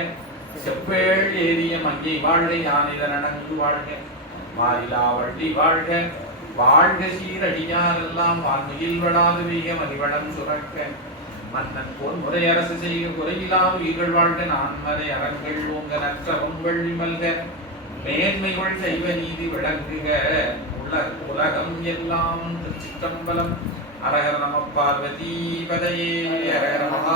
செவ்வேள் ஏறிய மங்கை வாழ்க யானிதன் அணங்கு வாழ்க மாறிலா வள்ளி வாழ்க வாழ்க சீரடியாரெல்லாம் வான்மையில் வளாது வீக மணிவளம் சுரக்க மன்னன் போல் முறை அரசு செய்க குறையிலா உயிர்கள் வாழ்க நான்மறை அறங்கள் ஓங்க நற்றவம் வள்ளி மல்க மேன்மைகள் செய்வ நீதி விளங்குக உலகம் எல்லாம் திருச்சிற்றம்பலம். அரகர நம பார்வதி பதையே. அரகர மகா